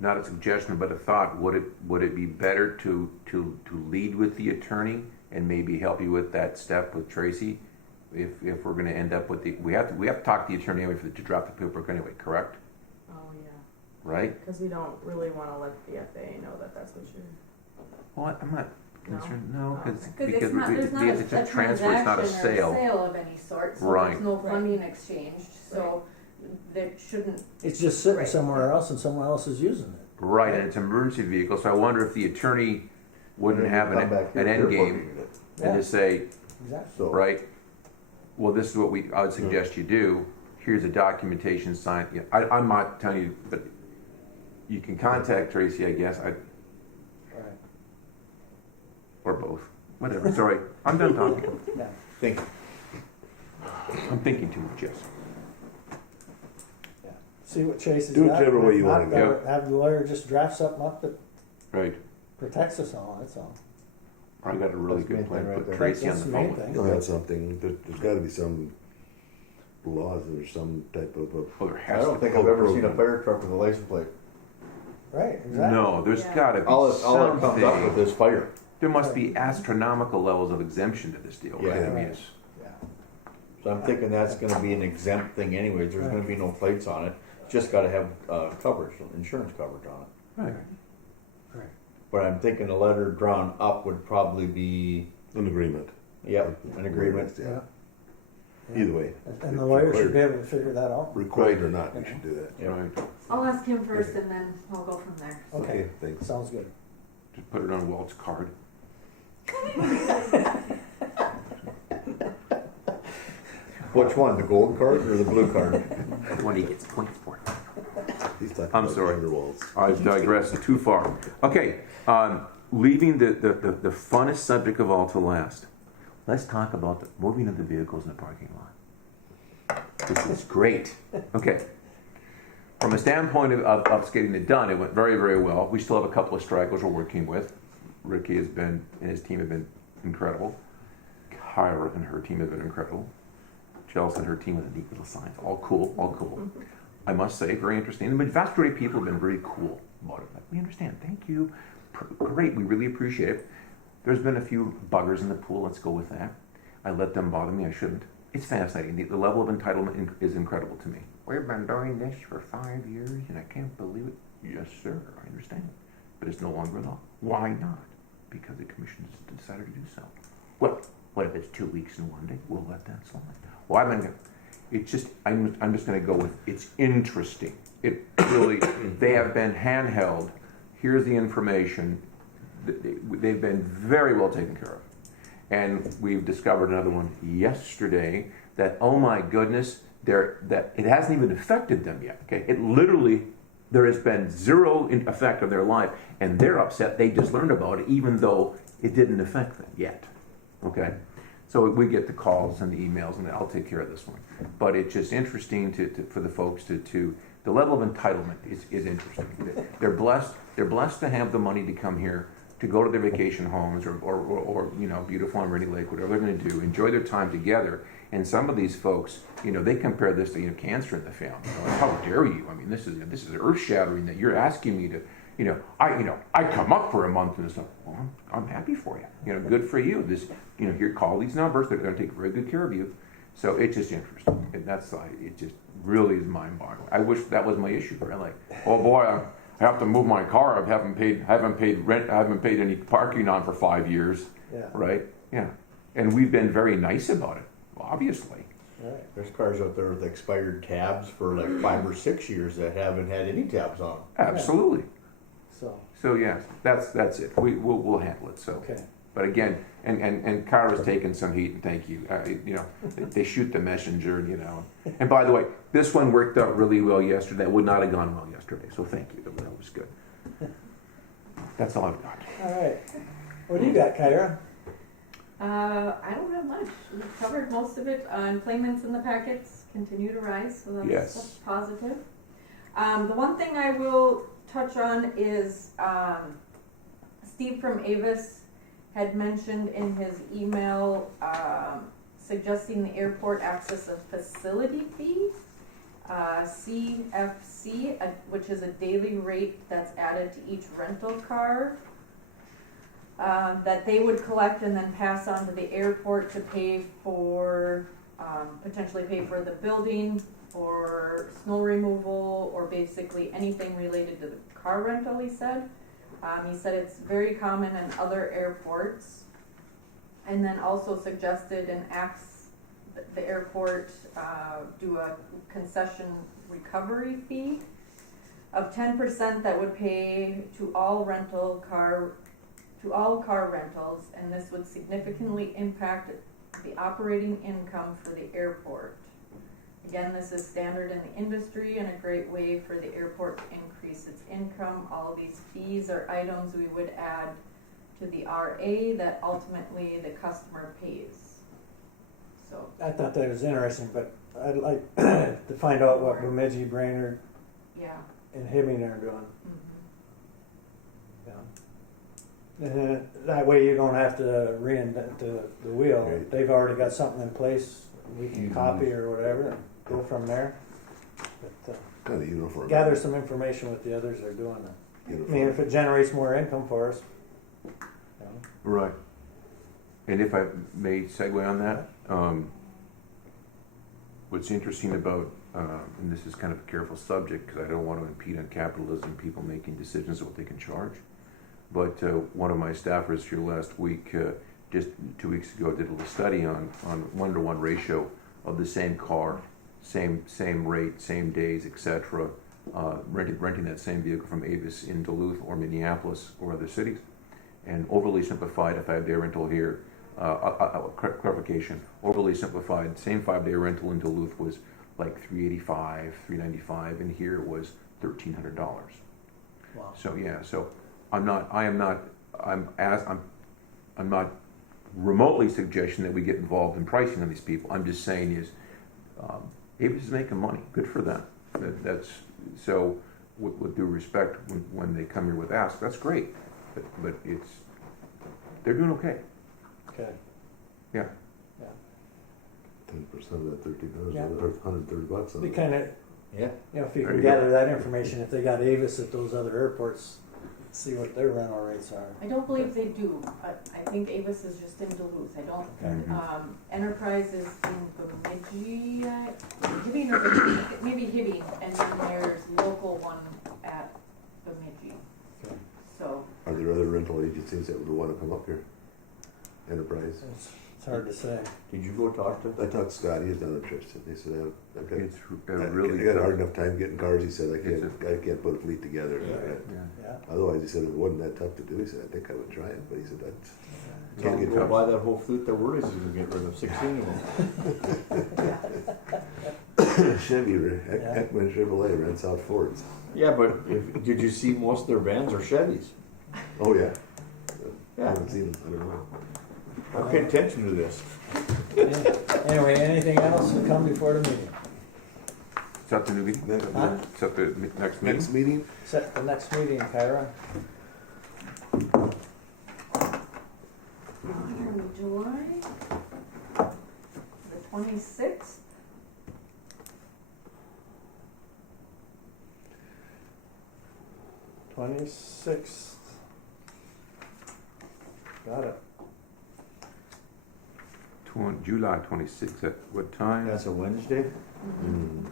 not a suggestion, but a thought, would it be better to lead with the attorney and maybe help you with that step with Tracy? If we're gonna end up with we have to talk to the attorney anyway to drop the paperwork anyway, correct? Oh, yeah. Right? Because we don't really want to let the FAA know that that's what you're. Well, I'm not concerned, no, Oh, because It's not, there's not it's a transfer, it's not a transaction or sale. sale of any sort, so Right. there's no funding exchanged, so that shouldn't, It's just sitting Right. somewhere else and someone else is using it. Right, and it's an emergency vehicle, so I wonder if the attorney wouldn't And have then you come back an here, end they're game working it. Yeah. and just say, Exactly. So. right, well, this is what I would suggest you do, here's a documentation signed, I'm not telling you, but you can contact Tracy, I guess, Right. or both, whatever, sorry, I'm done talking, Yeah. Think. I'm thinking too much, yes. See what Chase has Do got. whichever way you Not wanna go. Have the lawyer just draft something up that Right, protects us all, that's all. I got a really That's the good main plan, thing right put there. Tracy on That's the the phone main with. thing. You'll have something, there's gotta be some laws or some type of, Well, there I has to don't be. think I've ever seen a fire truck with a license plate. Right, exactly. No, there's Yeah. gotta be All that comes up with something. is fire. There must be astronomical levels of exemption to this deal, right? Yeah. I mean, it's, Yeah. So I'm thinking that's gonna be an exempt thing anyways, there's gonna be no plates on it, just gotta have, coverage, insurance coverage on it. right. Right. But I'm thinking a letter drawn up would probably be, an agreement. yep, an agreement. Yeah. Yeah. Either way. And the lawyer should be able to figure that out. Required or not, we should do that. Yep. Right. I'll ask him first and then I'll go from there. Okay, Thanks. sounds good. Just put it on Walt's card. Which one, the gold card or the blue card? The one he gets points for. He's talking I'm about sorry. Vanderwalls. I've digressed too far. Okay, leaving the funnest subject of all to last. Let's talk about the moving of the vehicles in the parking lot. This is great. Okay. From a standpoint of us getting it done, it went very, very well. We still have a couple of stragglers we're working with. Ricky has been, and his team have been incredible. Kyra and her team have been incredible. Chelsea and her team with the neat little signs. All cool, all cool. I must say, very interesting. The vast majority of people have been very cool about it. Like, we understand. Thank you. Great. We really appreciate it. There's been a few buggers in the pool. Let's go with that. I let them bother me. I shouldn't. It's fascinating. The level of entitlement is incredible to me. We've been doing this for 5 years, and I can't believe it. Yes, sir. I understand. But it's no longer law. Why not? Because the commission has decided to do so. Well, what if it's 2 weeks and 1 day? We'll let that slide. Well, it's just, I'm just going to go with, it's interesting. It really, they have been handheld. Here's the information. They've been very well taken care of. And we've discovered another one yesterday that, oh my goodness, that it hasn't even affected them yet. Okay, it literally, there has been zero effect on their life, and they're upset. They just learned about it, even though it didn't affect them yet. Okay, so we get the calls and the emails, and I'll take care of this one. But it's just interesting for the folks to the level of entitlement is interesting. They're blessed. They're blessed to have the money to come here, to go to their vacation homes or beautiful on Rainy Lake, whatever they're going to do, enjoy their time together, And some of these folks, they compare this to cancer in the family. Like, how dare you? I mean, this is earth shattering that you're asking me to. I come up for a month and stuff. Well, I'm happy for you. Good for you. Here, call these numbers. They're going to take very good care of you. So it's just interesting, and it just really is mind-boggling. I wish that was my issue. Right? Like, oh boy, I have to move my car. I haven't paid rent. I haven't paid any parking on for 5 years. Yeah. Right. Yeah. And we've been very nice about it, obviously. Right. There's cars out there with expired tabs for like 5 or 6 years that haven't had any tabs on them. Absolutely. So yes, that's it. We'll handle it. So. okay. But again, and Kara's taken some heat, and thank you. They shoot the messenger, And by the way, this one worked out really well yesterday. That would not have gone well yesterday. So thank you. That was good. That's all I've got. All right. What do you got, Kyra? I don't have much. We've covered most of it. Employments in the packets continue to rise, so that's positive. The one thing I will touch on is Steve from Avis had mentioned in his email suggesting the airport access a facility fee, CFC, which is a daily rate that's added to each rental car that they would collect and then pass on to the airport to pay for, potentially pay for the building or snow removal or basically anything related to the car rental, he said. He said it's very common in other airports, and then also suggested and asked the airport do a concession recovery fee of 10% that would pay to all car rentals, and this would significantly impact the operating income for the airport. Again, this is standard in the industry and a great way for the airport to increase its income. All these fees are items we would add to the RA that ultimately the customer pays. So I thought that was interesting, but I'd like to find out what Bemidji, Brainerd, yeah. and Hibbing are doing. Mm-hmm. Yeah. And that way you don't have to reinvent the wheel. Right. They've already got something in place. We can copy or whatever and go from there. But, Kind of uniform. gather some information what the others are doing. I Uniform. mean, if it generates more income for us. Right. And if I may segue on that, what's interesting about, and this is kind of a careful subject because I don't want to impede on capitalism, people making decisions of what they can charge. But one of my staffers here last week, just 2 weeks ago, did a little study on 1-to-1 ratio of the same car, same rate, same days, etc. Renting that same vehicle from Avis in Duluth or Minneapolis or other cities. And overly simplified, a 5-day rental here, clarification, overly simplified, same 5-day rental in Duluth was like $385, $395, and here it was $1,300. Wow. So yeah, so I'm not remotely suggesting that we get involved in pricing on these people. I'm just saying is, Avis is making money. Good for them. That's so. With due respect, when they come here with ask, that's great. But they're doing okay. Okay. Yeah. 10% of that $13, Yeah. $130. Be kind of, Yeah. if you There can you gather that information, if they got Avis at those other airports, see what their rental rates are. I don't believe they do. I think Avis is just in Duluth. I don't. Okay. Enterprise is in Bemidji, Hibbing or Bemidji, maybe Hibbing, and then there's local one at Bemidji. Okay. So Are there other rental agencies that would want to come up here? Enterprise. It's hard to say. Did you go talk to I talked to Scott. He's not interested. He said, I Really got a hard enough time getting cars. He said, I can't put a fleet together. Yeah. Otherwise, he said, it wasn't that tough to do. He said, I think I would try it. But he said, that's Can't get go tough. buy that whole fleet that we're using to get rid of 16 of them. Chevy, Ekman Chevrolet rents out Fords. Yeah, but did you see most of their vans are Chevys? Oh, yeah. I Yeah. haven't seen them. I don't know. I pay attention to this. Anyway, anything else to come before the meeting? Set the new meeting. Huh? Set the next meeting. Next meeting? Set the next meeting, Kyra. July the 26th. $26th. Got it. July 26th, at what time? That's a Wednesday? Mm.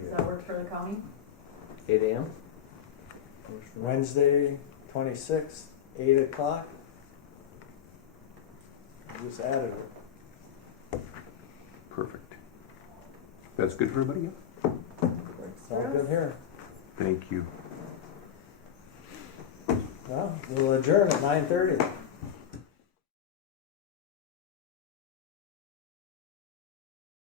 Does that work for the county? 8 a.m. Wednesday, 26th, 8 o'clock. Just added it. Perfect. That's good for everybody? Yeah? It's all good here. Thank you. Well, we'll adjourn at 9:30.